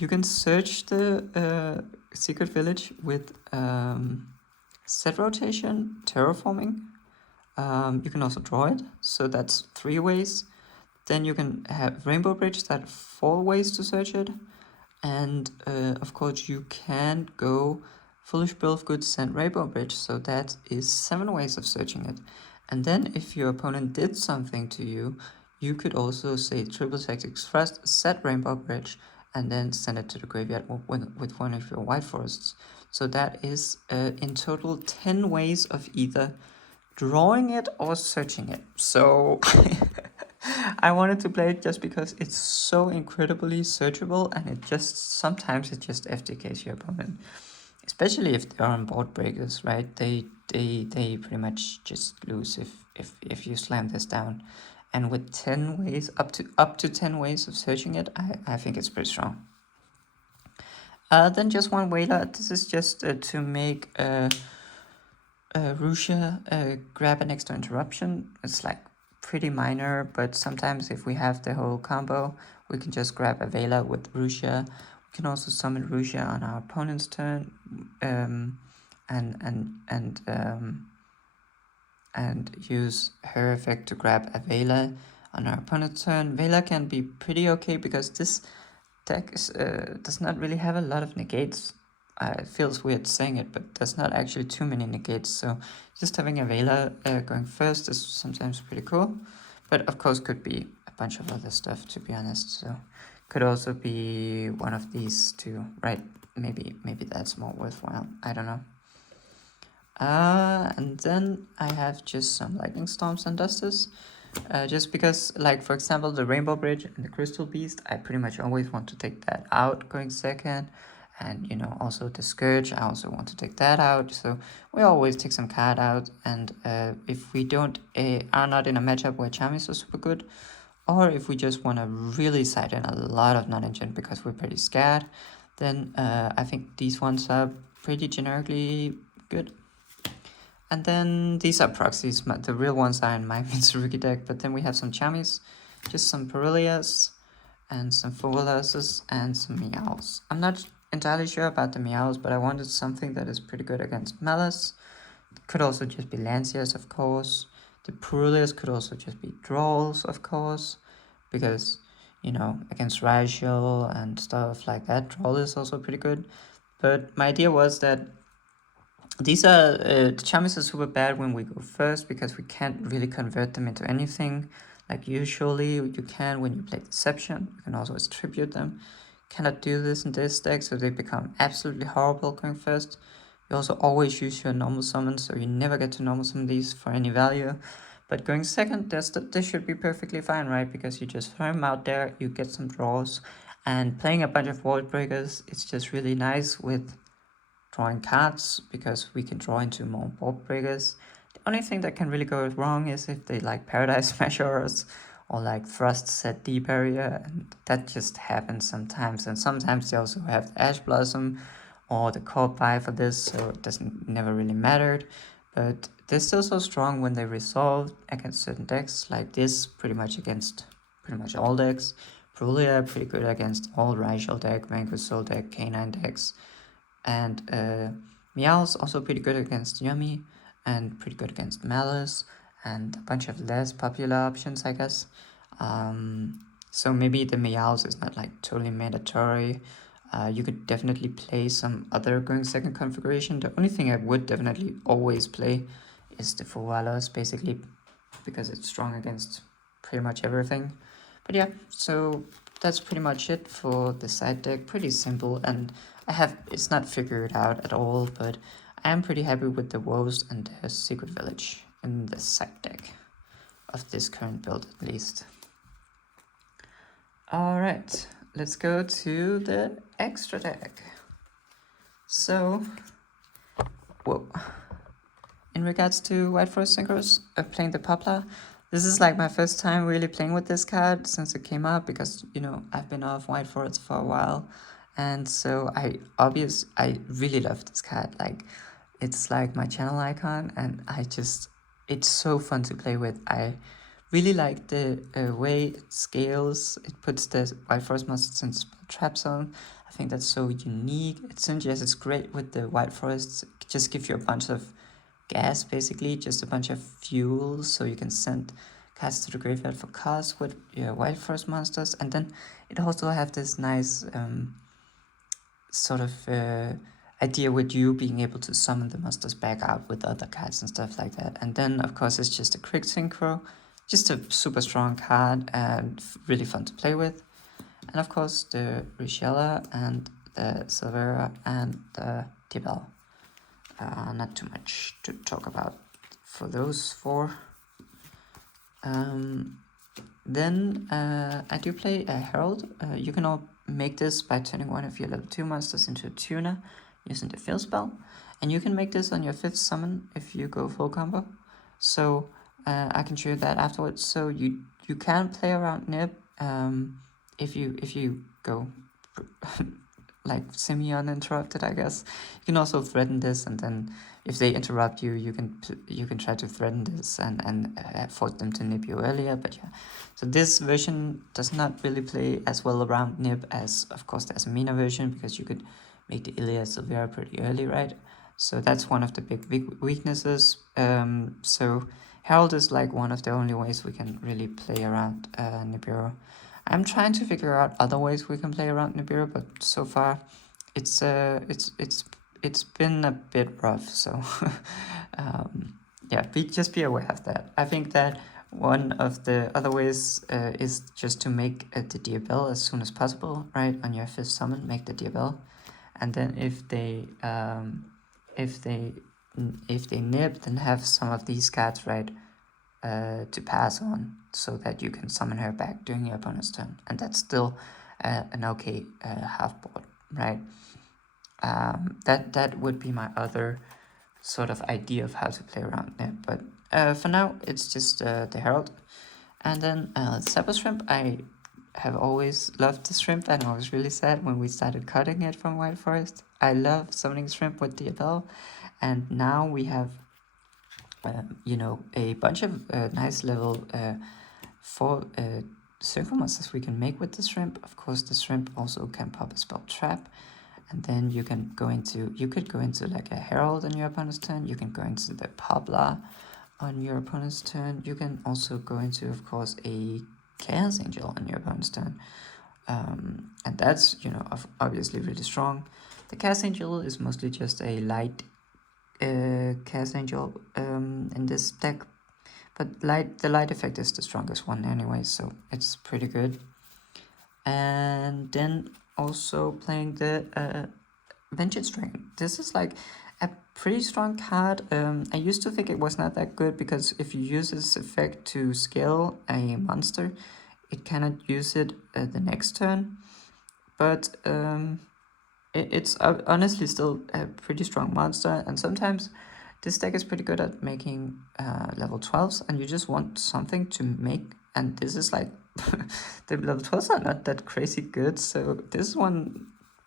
You can search the Secret Village with set rotation, terraforming. You can also draw it, so that's 3 ways. Then you can have Rainbow Bridge, that's 4 ways to search it. And of course you can go Foolish Bill of Goods and Rainbow Bridge, so that is 7 ways of searching it. And then if your opponent did something to you, you could also say Triple Tactics first, set Rainbow Bridge, and then send it to the graveyard with one of your White Forests. So that is in total 10 ways of either drawing it or searching it. So I wanted to play it just because it's so incredibly searchable, and sometimes it just FTKs your opponent, especially if they're on board breakers, right? They pretty much just lose if you slam this down. And with 10 ways, up to 10 ways of searching it, I think it's pretty strong. Then just one whaler. This is just to make Rusha grab an extra interruption. It's like pretty minor, but sometimes if we have the whole combo, we can just grab a Vela with Rusha. We can also summon Rusha on our opponent's turn, and use her effect to grab a Vela on our opponent's turn. Vela can be pretty okay because this deck does not really have a lot of negates. It feels weird saying it, but there's not actually too many negates, so just having a Vela going first is sometimes pretty cool. But of course could be a bunch of other stuff, to be honest, so could also be one of these two, right? Maybe that's more worthwhile, I don't know. And then I have just some Lightning Storms and Dusters. Just because, like, for example, the Rainbow Bridge and the Crystal Beast, I pretty much always want to take that out going second. And, you know, also the Scourge, I also want to take that out. So we always take some card out. And if we don't are not in a matchup where Chamis are super good, or if we just want to really side in a lot of non-engine because we're pretty scared, then I think these ones are pretty generically good. And then these are proxies. The real ones are in my Mitsurugi deck, but then we have some Chamis, just some Perilias, and some Foveluses, and some Meows. I'm not entirely sure about the Meows, but I wanted something that is pretty good against Malice. It could also just be Lanciers, of course. The Perilias could also just be Drolls, of course, because, you know, against Rigel and stuff like that, Droll is also pretty good. But my idea was that these are the Chamis are super bad when we go first because we can't really convert them into anything. Like usually you can when you play Deception. You can also tribute them. Cannot do this in this deck, so they become absolutely horrible going first. You also always use your normal summons, so you never get to normal summon these for any value. But going second, this should be perfectly fine, right? Because you just throw them out there, you get some draws, and playing a bunch of Vault Breakers, it's just really nice with drawing cards because we can draw into more board breakers. The only thing that can really go wrong is if they like Paradise Smashers or like Thrust Set D Barrier, and that just happens sometimes. And sometimes they also have the Ash Blossom or the Core Buy for this, so it doesn't never really mattered. But they're still so strong when they resolve against certain decks, like this, pretty much against pretty much all decks. Perulia pretty good against all Rigel deck, Vanquish Soul deck, K9 decks. And Meow's also pretty good against Yummy and pretty good against Malice and a bunch of less popular options, I guess. So maybe the Meow's is not like totally mandatory. You could definitely play some other going second configuration. The only thing I would definitely always play is the Fovelas, basically because it's strong against pretty much everything. But yeah, so that's pretty much it for the side deck. Pretty simple, and it's not figured out at all, but I am pretty happy with the Woes and the Secret Village in the side deck of this current build, at least. Alright, let's go to the extra deck. So, whoa. In regards to White Forest Synchros, playing the Poplar, this is like my first time really playing with this card since it came out because, you know, I've been off White Forest for a while. And so I really love this card. Like, it's like my channel icon, and it's so fun to play with. I really like the way it scales. It puts the White Forest monsters in trap zone. I think that's so unique. It synergizes great with the White Forests. It just gives you a bunch of gas, basically, just a bunch of fuel, so you can send cards to the graveyard for cost with your White Forest monsters. And then it also have this nice sort of idea with you being able to summon the monsters back out with other cards and stuff like that. And then, of course, it's just a quick synchro, just a super strong card and really fun to play with. And of course, the Richella and the Silvera and the Tibel. Not too much to talk about for those four. Then I do play a Herald. You can all make this by turning one of your level 2 monsters into a tuner using the fill spell. And you can make this on your 5th summon if you go full combo. So I can show you that afterwards. So you can play around Nib if you go like semi-uninterrupted, I guess. You can also threaten this, and then if they interrupt you, you can try to threaten this and force them to nib you earlier. But yeah, so this version does not really play as well around nib as, of course, the Asamina version, because you could make the Ilia Silvera pretty early, right? So that's one of the big weaknesses. So Herald is like one of the only ways we can really play around Nibiru. I'm trying to figure out other ways we can play around Nibiru, but so far it's been a bit rough. So yeah, just be aware of that. I think that one of the other ways is just to make the Diabell as soon as possible, right? On your 5th summon, make the Diabell, and then if they nib, then have some of these cards, right, to pass on, so that you can summon her back during your opponent's turn, and that's still an okay half board, right? That would be my other sort of idea of how to play around it, but for now it's just the Herald. And then Sapper Shrimp, I have always loved the shrimp, and I was really sad when we started cutting it from White Forest. I love summoning shrimp with DFL, and now we have a bunch of nice level 4 synchro monsters we can make with the shrimp. Of course, the shrimp also can pop a spell trap, and then you could go into like a Herald on your opponent's turn. You can go into the Poplar on your opponent's turn. You can also go into, of course, a Chaos Angel on your opponent's turn, and that's obviously really strong. The Chaos Angel is mostly just a light Chaos Angel in this deck, but the light effect is the strongest one anyway, so it's pretty good. And then also playing the Vengeance Dragon. This is like a pretty strong card. I used to think it was not that good, because if you use this effect to scale a monster, it cannot use it the next turn. But it's honestly still a pretty strong monster, and sometimes this deck is pretty good at making level 12s, and you just want something to make, and this is like the level 12s are not that crazy good, so this is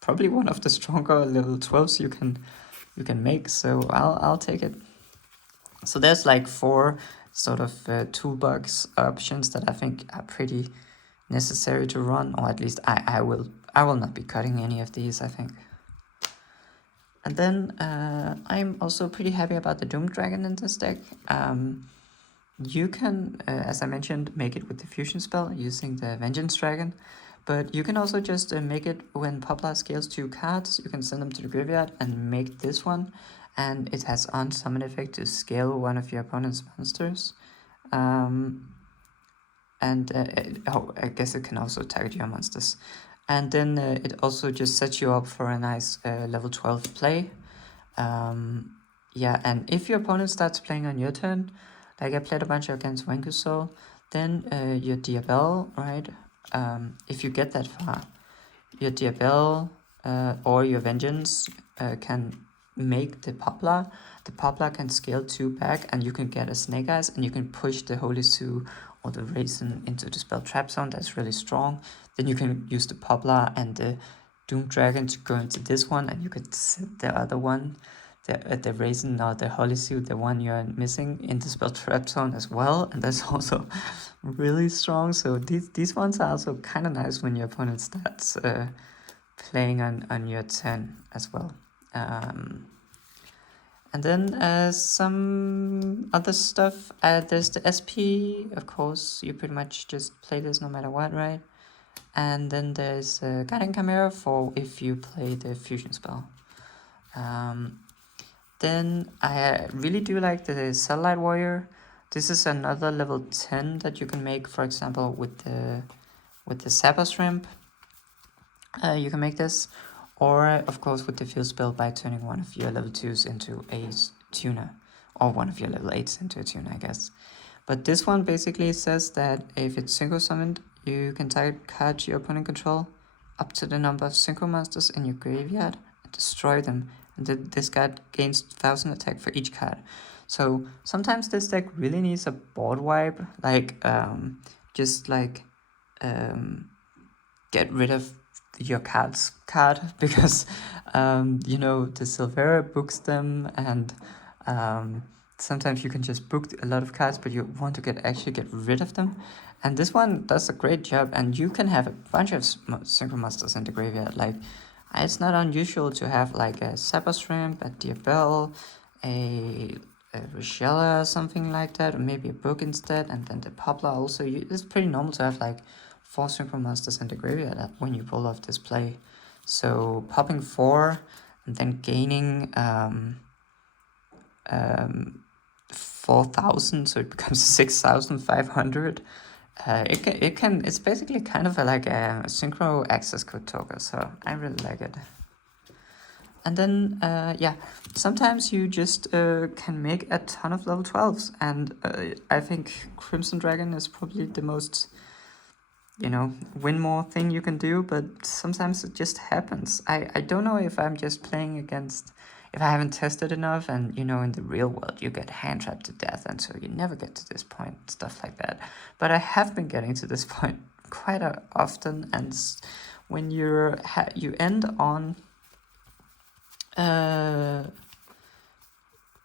probably one of the stronger level 12s you can make, so I'll take it. So there's like 4 sort of toolbox options that I think are pretty necessary to run, or at least I will not be cutting any of these, I think. And then I'm also pretty happy about the Doom Dragon in this deck. You can, as I mentioned, make it with the fusion spell using the Vengeance Dragon, but you can also just make it when Poplar scales 2 cards. You can send them to the graveyard and make this one, and it has unsummon effect to scale one of your opponent's monsters. I guess it can also target your monsters. And then it also just sets you up for a nice level 12 play. Yeah, and if your opponent starts playing on your turn, like I played a bunch against Wenku Soul, then your Diabell, right? If you get that far, your Diabell or your Vengeance can make the Poplar. The Poplar can scale 2 back, and you can get a Snake Eyes, and you can push the Holy Sue or the Raisin into the spell trap zone. That's really strong. Then you can use the Poplar and the Doom Dragon to go into this one, and you could set the other one, the Raisin or the Holy Sue, the one you're missing, in the spell trap zone as well, and that's also really strong. So these ones are also kind of nice when your opponent starts playing on your turn as well. And then some other stuff. There's the SP, of course. You pretty much just play this no matter what, right? And then there's Guiding Chimera for if you play the fusion spell. Then I really do like the Satellite Warrior. This is another level 10 that you can make, for example, with the Sapper Shrimp. You can make this. Or, of course, with the field spell by turning one of your level 2s into a tuner. Or one of your level 8s into a tuner, I guess. But this one basically says that if it's synchro summoned, you can target cards your opponent control up to the number of synchro monsters in your graveyard and destroy them. And this card gains 1000 attack for each card. So sometimes this deck really needs a board wipe. Like, get rid of your card, because the Silvera books them, and sometimes you can just book a lot of cards, but you want to actually get rid of them, and this one does a great job, and you can have a bunch of synchro monsters in the graveyard. Like, it's not unusual to have like a Sapper Shrimp, a Diabell, a Rochella, something like that, or maybe a book instead, and then the Poplar also. It's pretty normal to have like 4 synchro monsters in the graveyard when you pull off this play. So popping 4 and then gaining 4,000, so it becomes 6,500. It's basically kind of like a synchro access code token, so I really like it. And then, yeah, sometimes you just can make a ton of level 12s. And I think Crimson Dragon is probably the most, win more thing you can do, but sometimes it just happens. I don't know if I'm just playing against, if I haven't tested enough, and, in the real world, you get hand trapped to death, and so you never get to this point, stuff like that. But I have been getting to this point quite often, and when you end on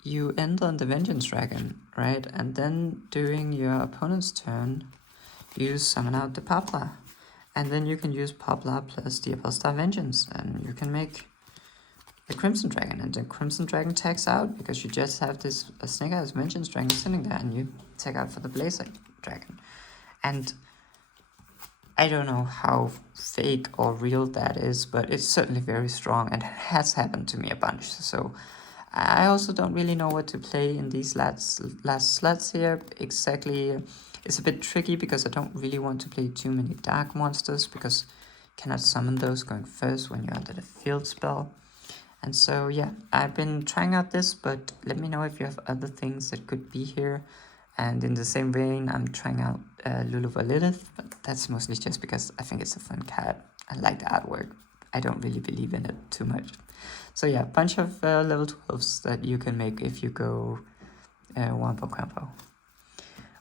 you end on the Vengeance Dragon, right? And then during your opponent's turn, you summon out the Poplar. And then you can use Poplar plus the Star Vengeance, and you can make the Crimson Dragon. And the Crimson Dragon tags out because you just have this Snake Eyes Vengeance Dragon sitting there, and you tag out for the Blazer Dragon. And I don't know how fake or real that is, but it's certainly very strong, and it has happened to me a bunch. So I also don't really know what to play in these last slots here. Exactly, it's a bit tricky because I don't really want to play too many dark monsters because you cannot summon those going first when you're under the field spell. And so yeah, I've been trying out this, but let me know if you have other things that could be here. And in the same vein, I'm trying out Luluva Lilith, but that's mostly just because I think it's a fun card. I like the artwork. I don't really believe in it too much. So yeah, bunch of level 12s that you can make if you go Wombo Combo.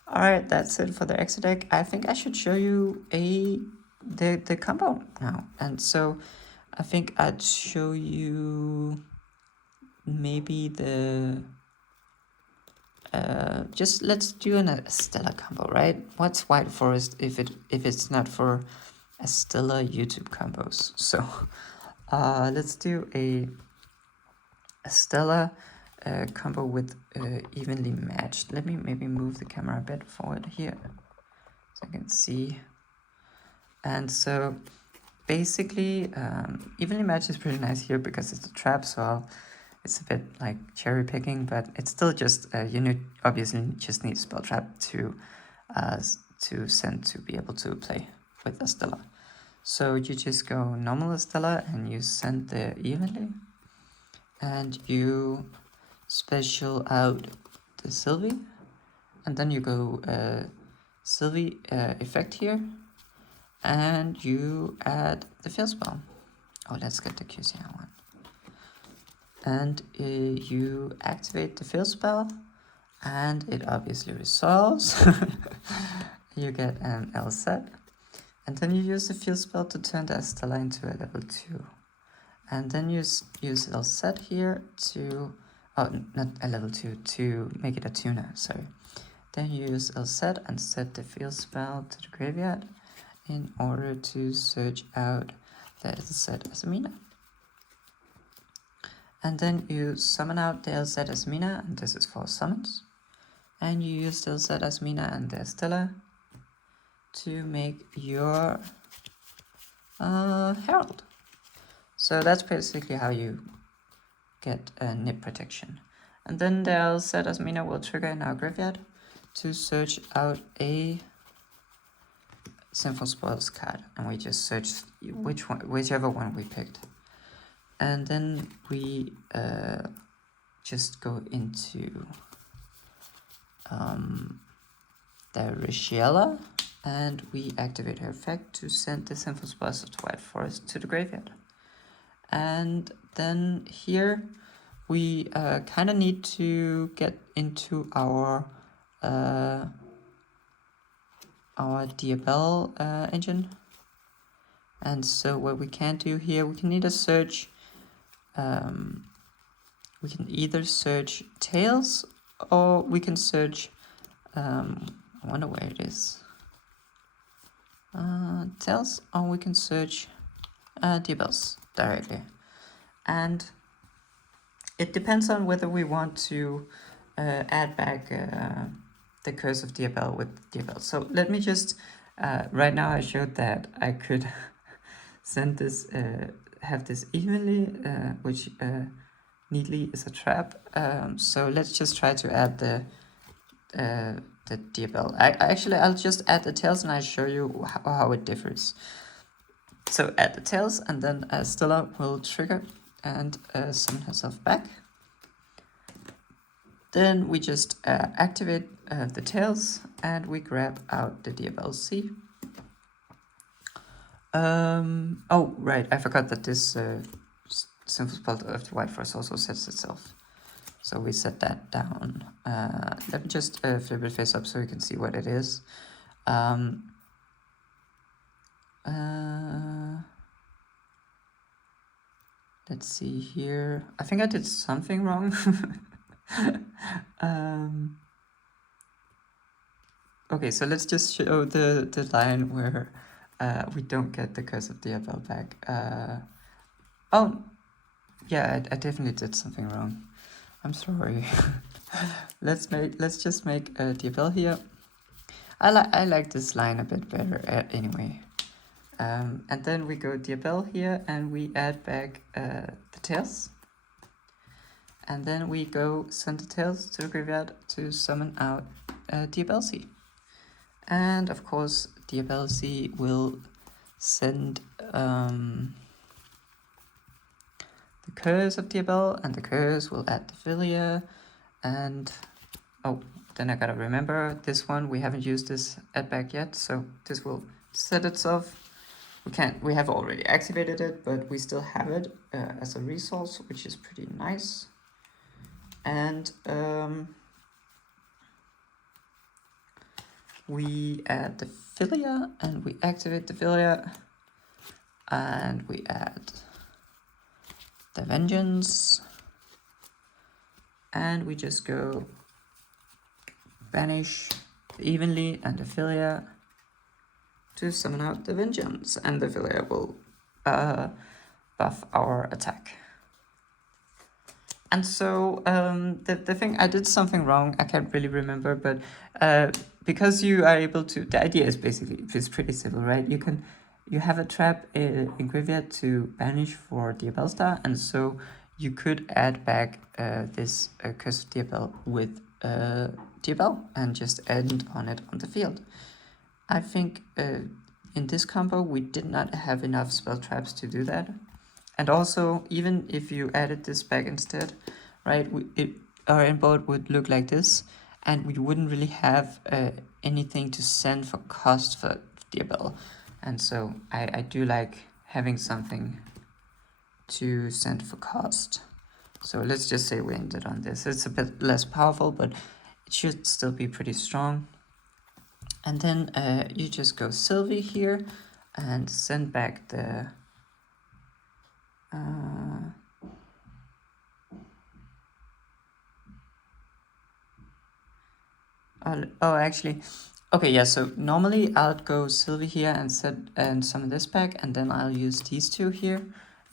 Alright, that's it for the extra deck. I think I should show you the combo now. And so I think I'd show you maybe the... just let's do a stellar combo, right? What's White Forest if it's not for a stellar YouTube combos? So let's do a stellar combo with evenly matched. Let me maybe move the camera a bit forward here so I can see. And so basically evenly matched is pretty nice here because it's a trap, so it's a bit like cherry picking, but it's still just obviously just need spell trap to send to be able to play with Estella. So you just go normal Estella and you send the evenly, and you special out the Sylvie, and then you go Sylvie effect here, and you add the field spell. Oh, let's get the QCR one. And you activate the field spell, and it obviously resolves. You get an L set, and then you use the field spell to turn the Estella into a level 2. And then you use L set here to, oh, not a level 2, to make it a tuner, sorry. Then you use L set and set the field spell to the graveyard in order to search out the L set as a mina. And then you summon out the LZ as Mina, and this is for summons. And you use the LZ as Mina and the Estella to make your Herald. So that's basically how you get a nip protection. And then the LZ as Mina will trigger in our graveyard to search out a Sinful Spoils card. And we just search whichever one we picked. And then we just go into the Rishiela, and we activate her effect to send the Sinful Spoils of the White Forest to the graveyard. And then here we kind of need to get into our Diabell engine. And so what we can do here, we can either search we can either search Tails, or we can search I wonder where it is, Tails, or we can search Diabells directly. And it depends on whether we want to add back the Curse of Diabell with Diabell. So let me just right now I showed that I could send this have this evenly, which neatly is a trap. So let's just try to add the Diabell. I'll just add the Tails, and I'll show you how it differs. So add the Tails, and then Stella will trigger and summon herself back. Then we just activate the tails and we grab out the DFLC. Oh, right, I forgot that this simple spell of the White Force also sets itself. So we set that down. Let me just flip it face up so you can see what it is. Let's see here. I think I did something wrong. Okay, so let's just show the line where we don't get the Curse of DFL back. Oh, yeah, I definitely did something wrong. I'm sorry. Let's just make a DFL here. I like this line a bit better anyway. And then we go DFL here and we add back the tails. And then we go send the tails to the graveyard to summon out DFLC. And of course, DFLC will send the curse of DFL, and the curse will add the Filia. And oh, then I gotta remember this one. We haven't used this add back yet, so this will set itself. We have already activated it, but we still have it as a resource, which is pretty nice. And we add the Filia and we activate the Filia, and we add the Vengeance, and we just go banish evenly and the Filia to summon out the Vengeance, and the Filia will buff our attack. And so the thing, I did something wrong, I can't really remember, but because you are able to, the idea is basically, it's pretty simple, right? You have a trap in graveyard to banish for Diabell Star, and so you could add back this Curse of Diabell with Diabell and just end on it on the field. I think in this combo we did not have enough spell traps to do that. And also, even if you added this back instead, right, our endboard would look like this, and we wouldn't really have anything to send for cost for Diabell. And so I do like having something to send for cost. So let's just say we ended on this. It's a bit less powerful, but it should still be pretty strong. And then you just go Sylvie here and send back the actually, okay, yeah, so normally I'll go Sylvie here and summon this back, and then I'll use these two here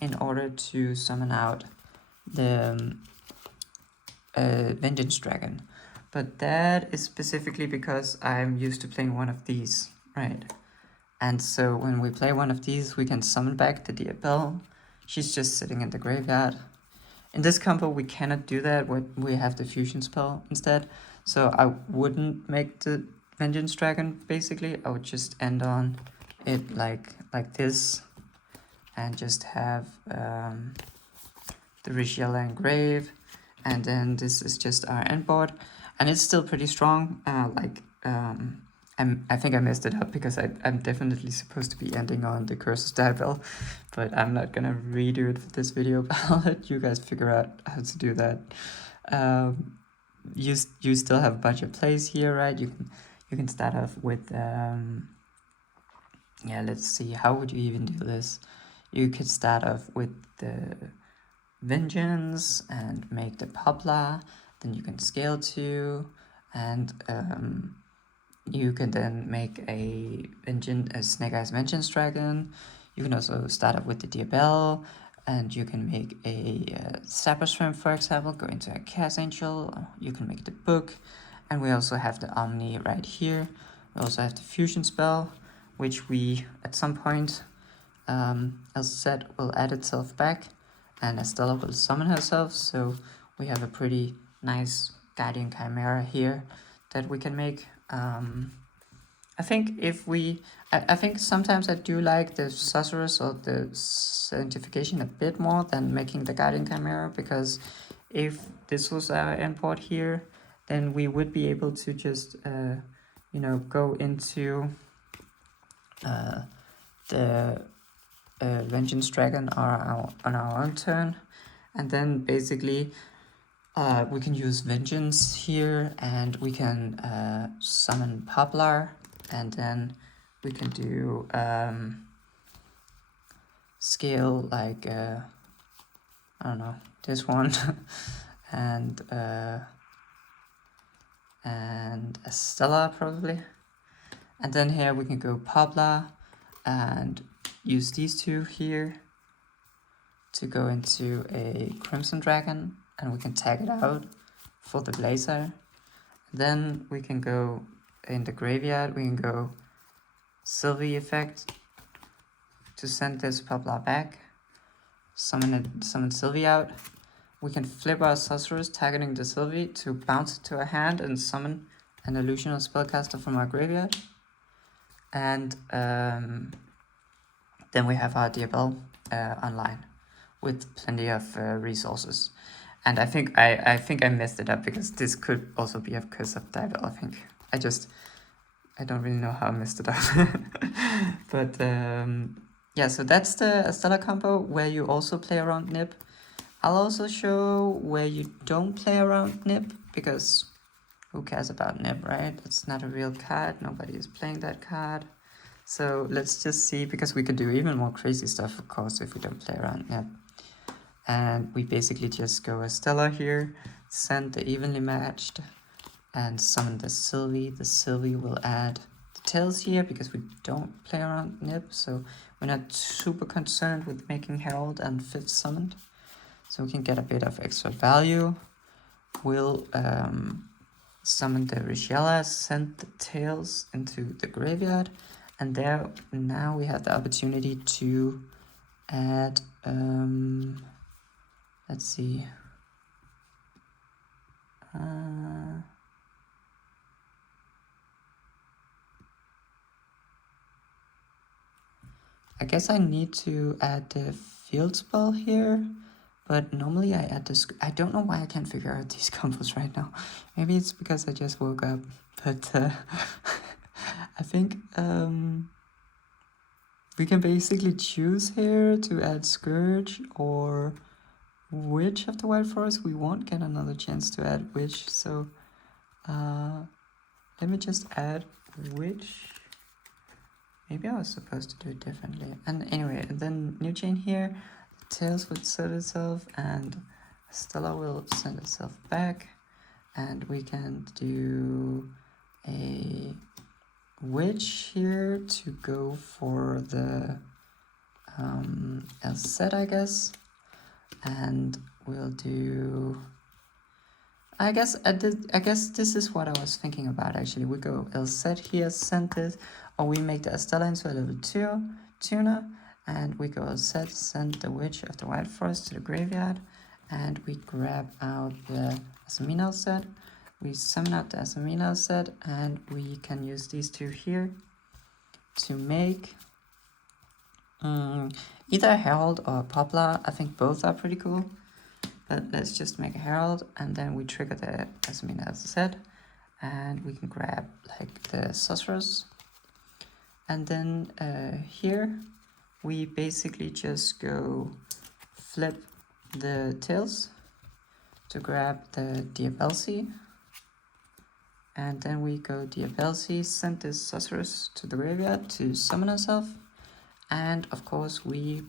in order to summon out the Vengeance Dragon. But that is specifically because I'm used to playing one of these, right? And so when we play one of these, we can summon back the Diabell. She's just sitting in the graveyard. In this combo, we cannot do that. We have the fusion spell instead. So I wouldn't make the Vengeance Dragon, basically. I would just end on it like this. And just have the Rishiela Engrave. And then this is just our end board. And it's still pretty strong. I think I messed it up because I'm definitely supposed to be ending on the Curse of Diabell, but I'm not gonna redo it for this video. I'll let you guys figure out how to do that. You still have a bunch of plays here, right? You can start off with yeah. Let's see, how would you even do this? You could start off with the Vengeance and make the Poplar. Then you can scale to, and you can then make a Snake Eyes Vengeance Dragon. You can also start up with the Diabell, and you can make a Sapper Shrimp, for example, go into a Chaos Angel. You can make the Book, and we also have the Omni right here. We also have the Fusion spell, which we, at some point, as said, will add itself back, and Estella will summon herself, so we have a pretty nice Guardian Chimera here that we can make. I think if we, I think sometimes I do like the sorceress or the sanctification a bit more than making the guardian chimera, because if this was our import here, then we would be able to just, you know, go into the vengeance dragon on our own turn, and then basically we can use vengeance here, and we can summon Poplar, and then we can do scale like I don't know, this one and a Stella probably, and then here we can go Poplar and use these two here to go into a Crimson Dragon, and we can tag it out for the Blazer. Then we can go in the graveyard, we can go Sylvie effect to send this Poplar back, summon Sylvie out. We can flip our sorceress targeting the Sylvie to bounce it to our hand and summon an illusional spellcaster from our graveyard. And then we have our Diabell online with plenty of resources. And I think I messed it up, because this could also be a curse of Diabell, I think. I don't really know how I messed it up. But yeah, so that's the Estella combo, where you also play around Nib. I'll also show where you don't play around Nib, because who cares about Nib, right? It's not a real card, nobody is playing that card. So let's just see, because we could do even more crazy stuff, of course, if we don't play around Nib. And we basically just go Estella here, send the evenly matched, and summon the Sylvie. The Sylvie will add the tails here, because we don't play around Nib, so we're not super concerned with making Herald and 5th summoned. So we can get a bit of extra value. We'll summon the Richella, send the tails into the graveyard, and there now we have the opportunity to add, let's see, I guess I need to add the field spell here, but normally I add this. I don't know why I can't figure out these combos right now. Maybe it's because I just woke up, but I think we can basically choose here to add Scourge or Witch of the Wild Forest. We won't get another chance to add Witch, so let me just add Witch. Maybe I was supposed to do it differently. And anyway, and then new chain here, Tails will set itself, and Stella will send itself back, and we can do a Witch here to go for the LZ, I guess, and we'll do. I guess this is what I was thinking about actually. We go LZ here, send it, or we make the Estella into a level 2 tuner, and we go LZ, send the Witch of the Wild Forest to the graveyard, and we grab out the Asaminal set. We summon out the Asaminal set, and we can use these two here to make either a Herald or a Poplar. I think both are pretty cool. But let's just make a Herald, and then we trigger the Asaminal set, and we can grab like the Sorceress. And then here we basically just go flip the tails to grab the Diabellsy, and then we go Diabellsy, send this Sorceress to the graveyard to summon herself, and of course we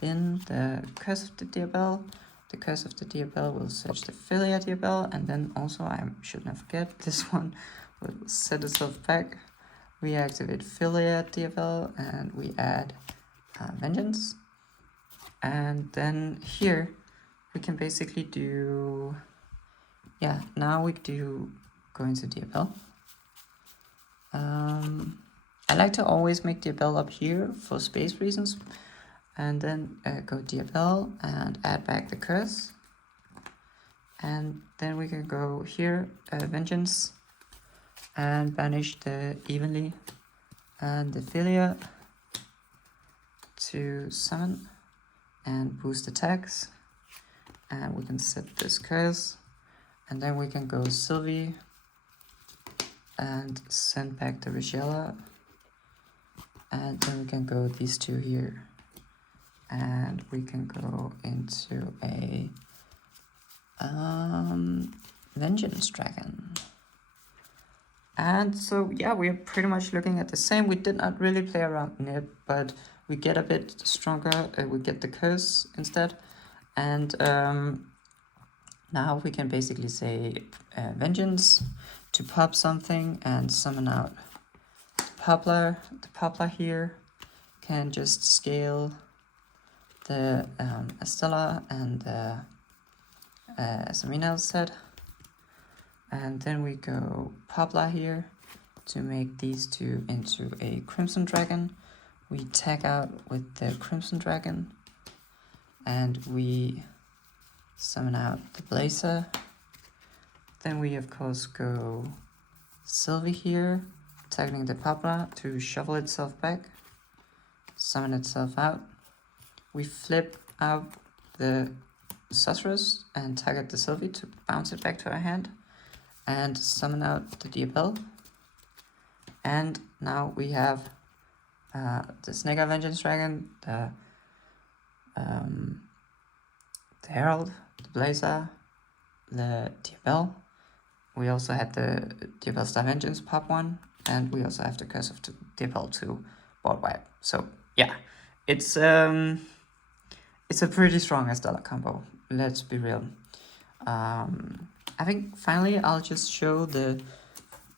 bin the Curse of the Diabell. The Curse of the Diabell will search the Philia Diabell, and then also, I should not forget, this one will set itself back. We activate Philia Diabell, and we add Vengeance. And then here, we can basically do, yeah, now we do go into Diabell. I like to always make Diabell up here for space reasons. And then go Diabell and add back the curse. And then we can go here, Vengeance, and banish the evenly and the Philia to summon and boost attacks. And we can set this curse, and then we can go Sylvie and send back the Regella, and then we can go these two here, and we can go into a Vengeance Dragon. And so yeah, we're pretty much looking at the same. We did not really play around in it, but we get a bit stronger. We get the curse instead, and now we can basically say Vengeance to pop something and summon out the Poplar. The Poplar here can just scale the Estella and the Samina set. And then we go Poplar here to make these two into a Crimson Dragon. We tag out with the Crimson Dragon, and we summon out the Blazer. Then we of course go Sylvie here, targeting the Poplar to shuffle itself back, summon itself out. We flip out the Sorceress and target the Sylvie to bounce it back to our hand, and summon out the Diabelle. And now we have the Snake Vengeance Dragon, the Herald, the Blazer, the Diabelle. We also had the Diabelle Star Vengeance pop one, and we also have the Curse of the Diabelle to board wipe. So yeah, it's a pretty strong Estella combo. Let's be real. I think finally I'll just show the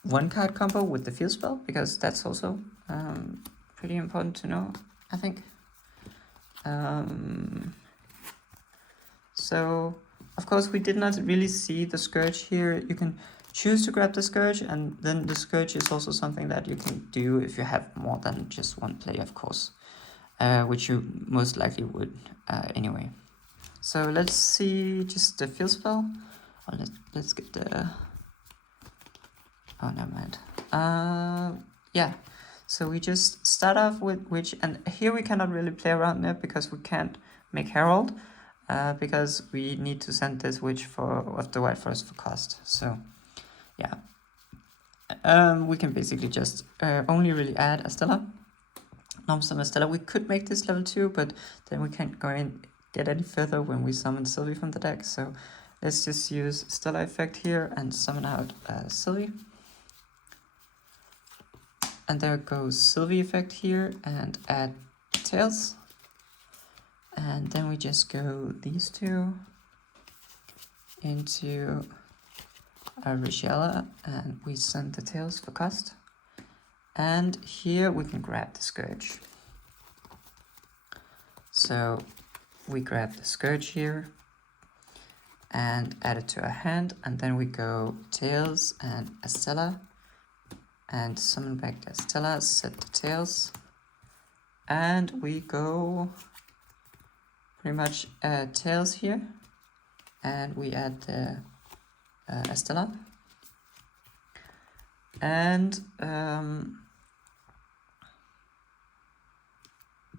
1-card combo with the field spell, because that's also pretty important to know, I think. So of course we did not really see the Scourge here. You can choose to grab the Scourge, and then the Scourge is also something that you can do if you have more than just one play, of course, which you most likely would anyway. So let's see just the field spell. Oh, let's get the... Oh, never mind. Yeah, so we just start off with Witch, and here we cannot really play around it because we can't make Herald, because we need to send this Witch of the White Forest for cost. So yeah, we can basically just only really add Estella, normal summon Estella. We could make this level 2, but then we can't go in get any further when we summon Sylvie from the deck. So let's just use Stella effect here and summon out Sylvie. And there goes Sylvie effect here and add Tails. And then we just go these two into a Regella, and we send the Tails for cost. And here we can grab the Scourge. So we grab the Scourge here and add it to our hand, and then we go Tails and Estella and summon back the Estella, set the Tails, and we go pretty much Tails here, and we add the Estella, and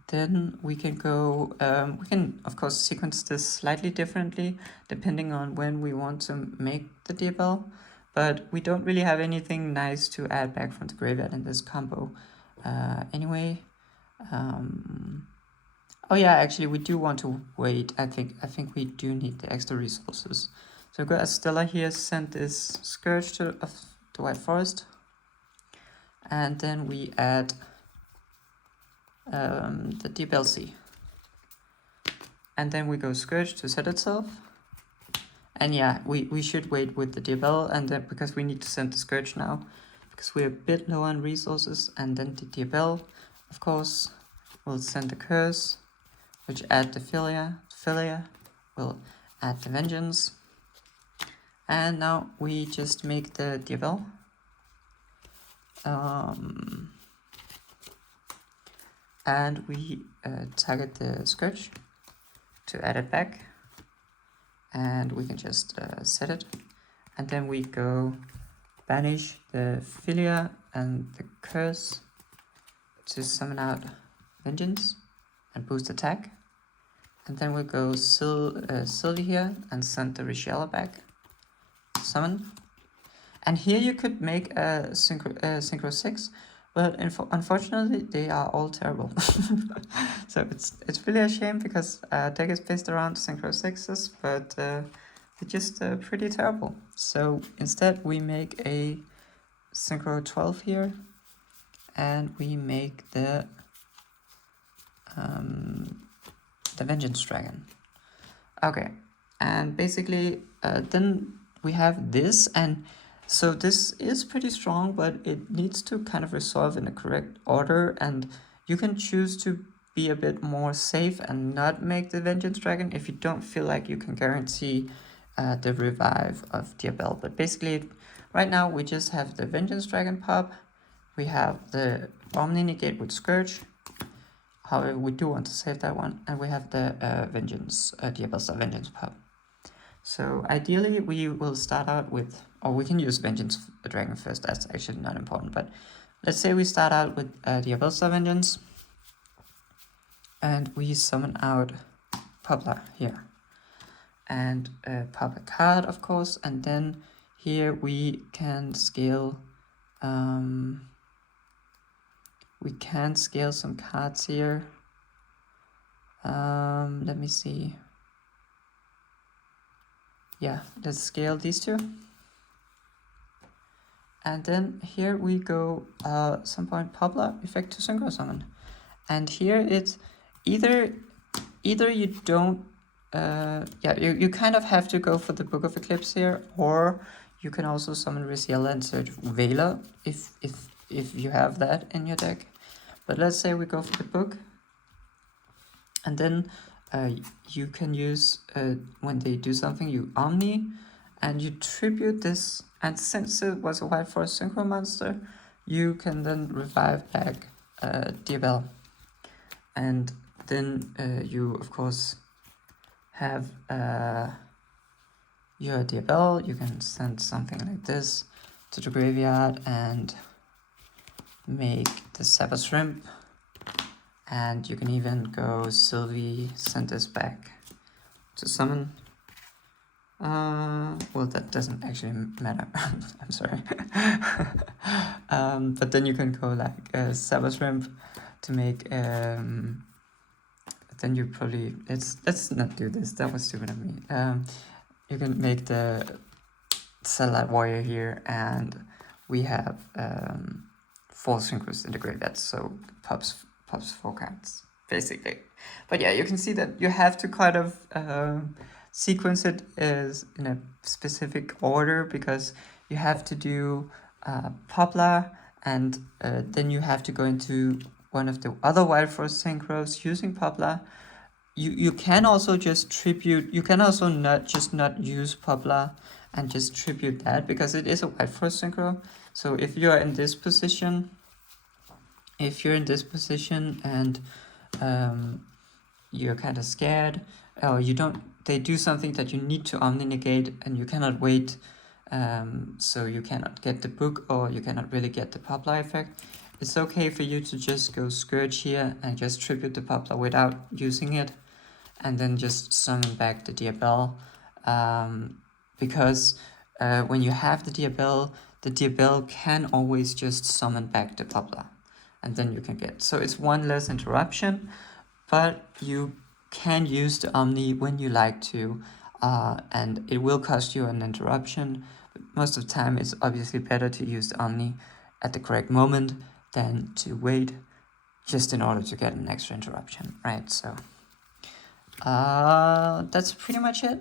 then we can go, we can of course sequence this slightly differently depending on when we want to make the Diabelle, but we don't really have anything nice to add back from the graveyard in this combo anyway. Oh yeah, actually we do want to wait. I think we do need the extra resources. So go Estella here, send this Scourge to the White Forest, and then we add the Diabelle, and then we go Scourge to set itself. And yeah, we should wait with the Diabelle, and then because we need to send the Scourge now, because we're a bit low on resources, and then the Diabelle, of course, will send the Curse, which add the Philia will add the Vengeance, and now we just make the Diabelle. And we target the Scourge to add it back, and we can just set it, and then we go banish the Philia and the Curse, to summon out Vengeance and boost attack. And then we'll go Sylvie here and send the Richella back. Summon. And here you could make a Synchro 6, but unfortunately they are all terrible. So it's really a shame because deck is based around Synchro 6s, but they're just pretty terrible. So instead we make a Synchro 12 here, and we make the Vengeance Dragon. Okay, and basically then we have this, and so this is pretty strong, but it needs to kind of resolve in the correct order, and you can choose to be a bit more safe and not make the Vengeance Dragon if you don't feel like you can guarantee the revive of Diabell. But basically, right now we just have the Vengeance Dragon pop, we have the Omni Negate with Scourge, however we do want to save that one, and we have the Diabell's Vengeance pop. So ideally we will start out with, or we can use Vengeance Dragon first, that's actually not important, but let's say we start out with Diabell's Vengeance, and we summon out Poplar here, and pop a card of course, and then here we can scale, some cards here. Let me see. Yeah, let's scale these two. And then here we go some point Poplar effect to Synchro Summon. And here it's either you don't you kind of have to go for the Book of Eclipse here, or you can also summon Riziella and search Veiler if you have that in your deck. But let's say we go for the book, and then you can use, when they do something, you Omni, and you tribute this, and since it was a White Forest Synchro monster, you can then revive back Diabell. And then you, of course, have your Diabell. You can send something like this to the graveyard and make the Sabbath Shrimp. And you can even go Sylvie, send this back to summon. Well, that doesn't actually matter. I'm sorry. But then you can go like Sabbath Shrimp to make. Then you probably let's not do this. That was stupid of me. You can make the Satellite Warrior here, and we have 4 synchros in the graveyard, so pops 4 cards basically. But yeah, you can see that you have to kind of sequence it as in a specific order, because you have to do Poplar, and then you have to go into one of the other Wild Forest synchros using Poplar. You can also just tribute, you can also not use Poplar and just tribute that, because it is a Wild Forest synchro. So if you're in this position, and you're kind of scared, or they do something that you need to Omni Negate and you cannot wait, so you cannot get the book, or you cannot really get the Poplar effect, it's okay for you to just go Scourge here and just tribute the Poplar without using it, and then just summon back the Diabell, because when you have the Diabell can always just summon back the Poplar, and then you can get, so it's one less interruption, but you can use the Omni when you like to, and it will cost you an interruption. But most of the time it's obviously better to use the Omni at the correct moment than to wait just in order to get an extra interruption, right? So that's pretty much it.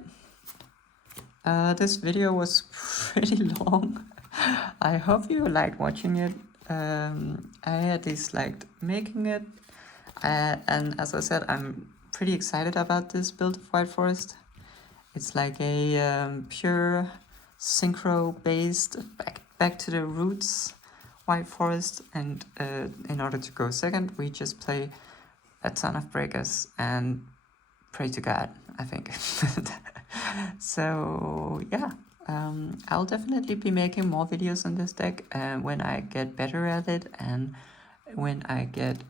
This video was pretty long. I hope you liked watching it. I at least liked making it, and as I said, I'm pretty excited about this build of White Forest. It's like a pure synchro based back to the roots White Forest, and in order to go second we just play a ton of breakers and pray to God, I think. So yeah, I'll definitely be making more videos on this deck when I get better at it, and when I get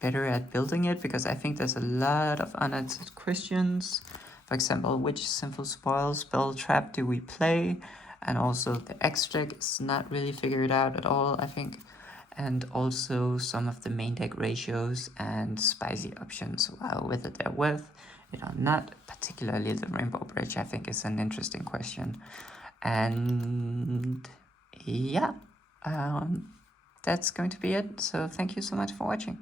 better at building it, because I think there's a lot of unanswered questions. For example, which sinful spoil spell trap do we play? And also the X deck is not really figured out at all, I think. And also some of the main deck ratios and spicy options, whether they're worth it or not. Particularly the Rainbow Bridge, I think, is an interesting question. And yeah, that's going to be it. So thank you so much for watching.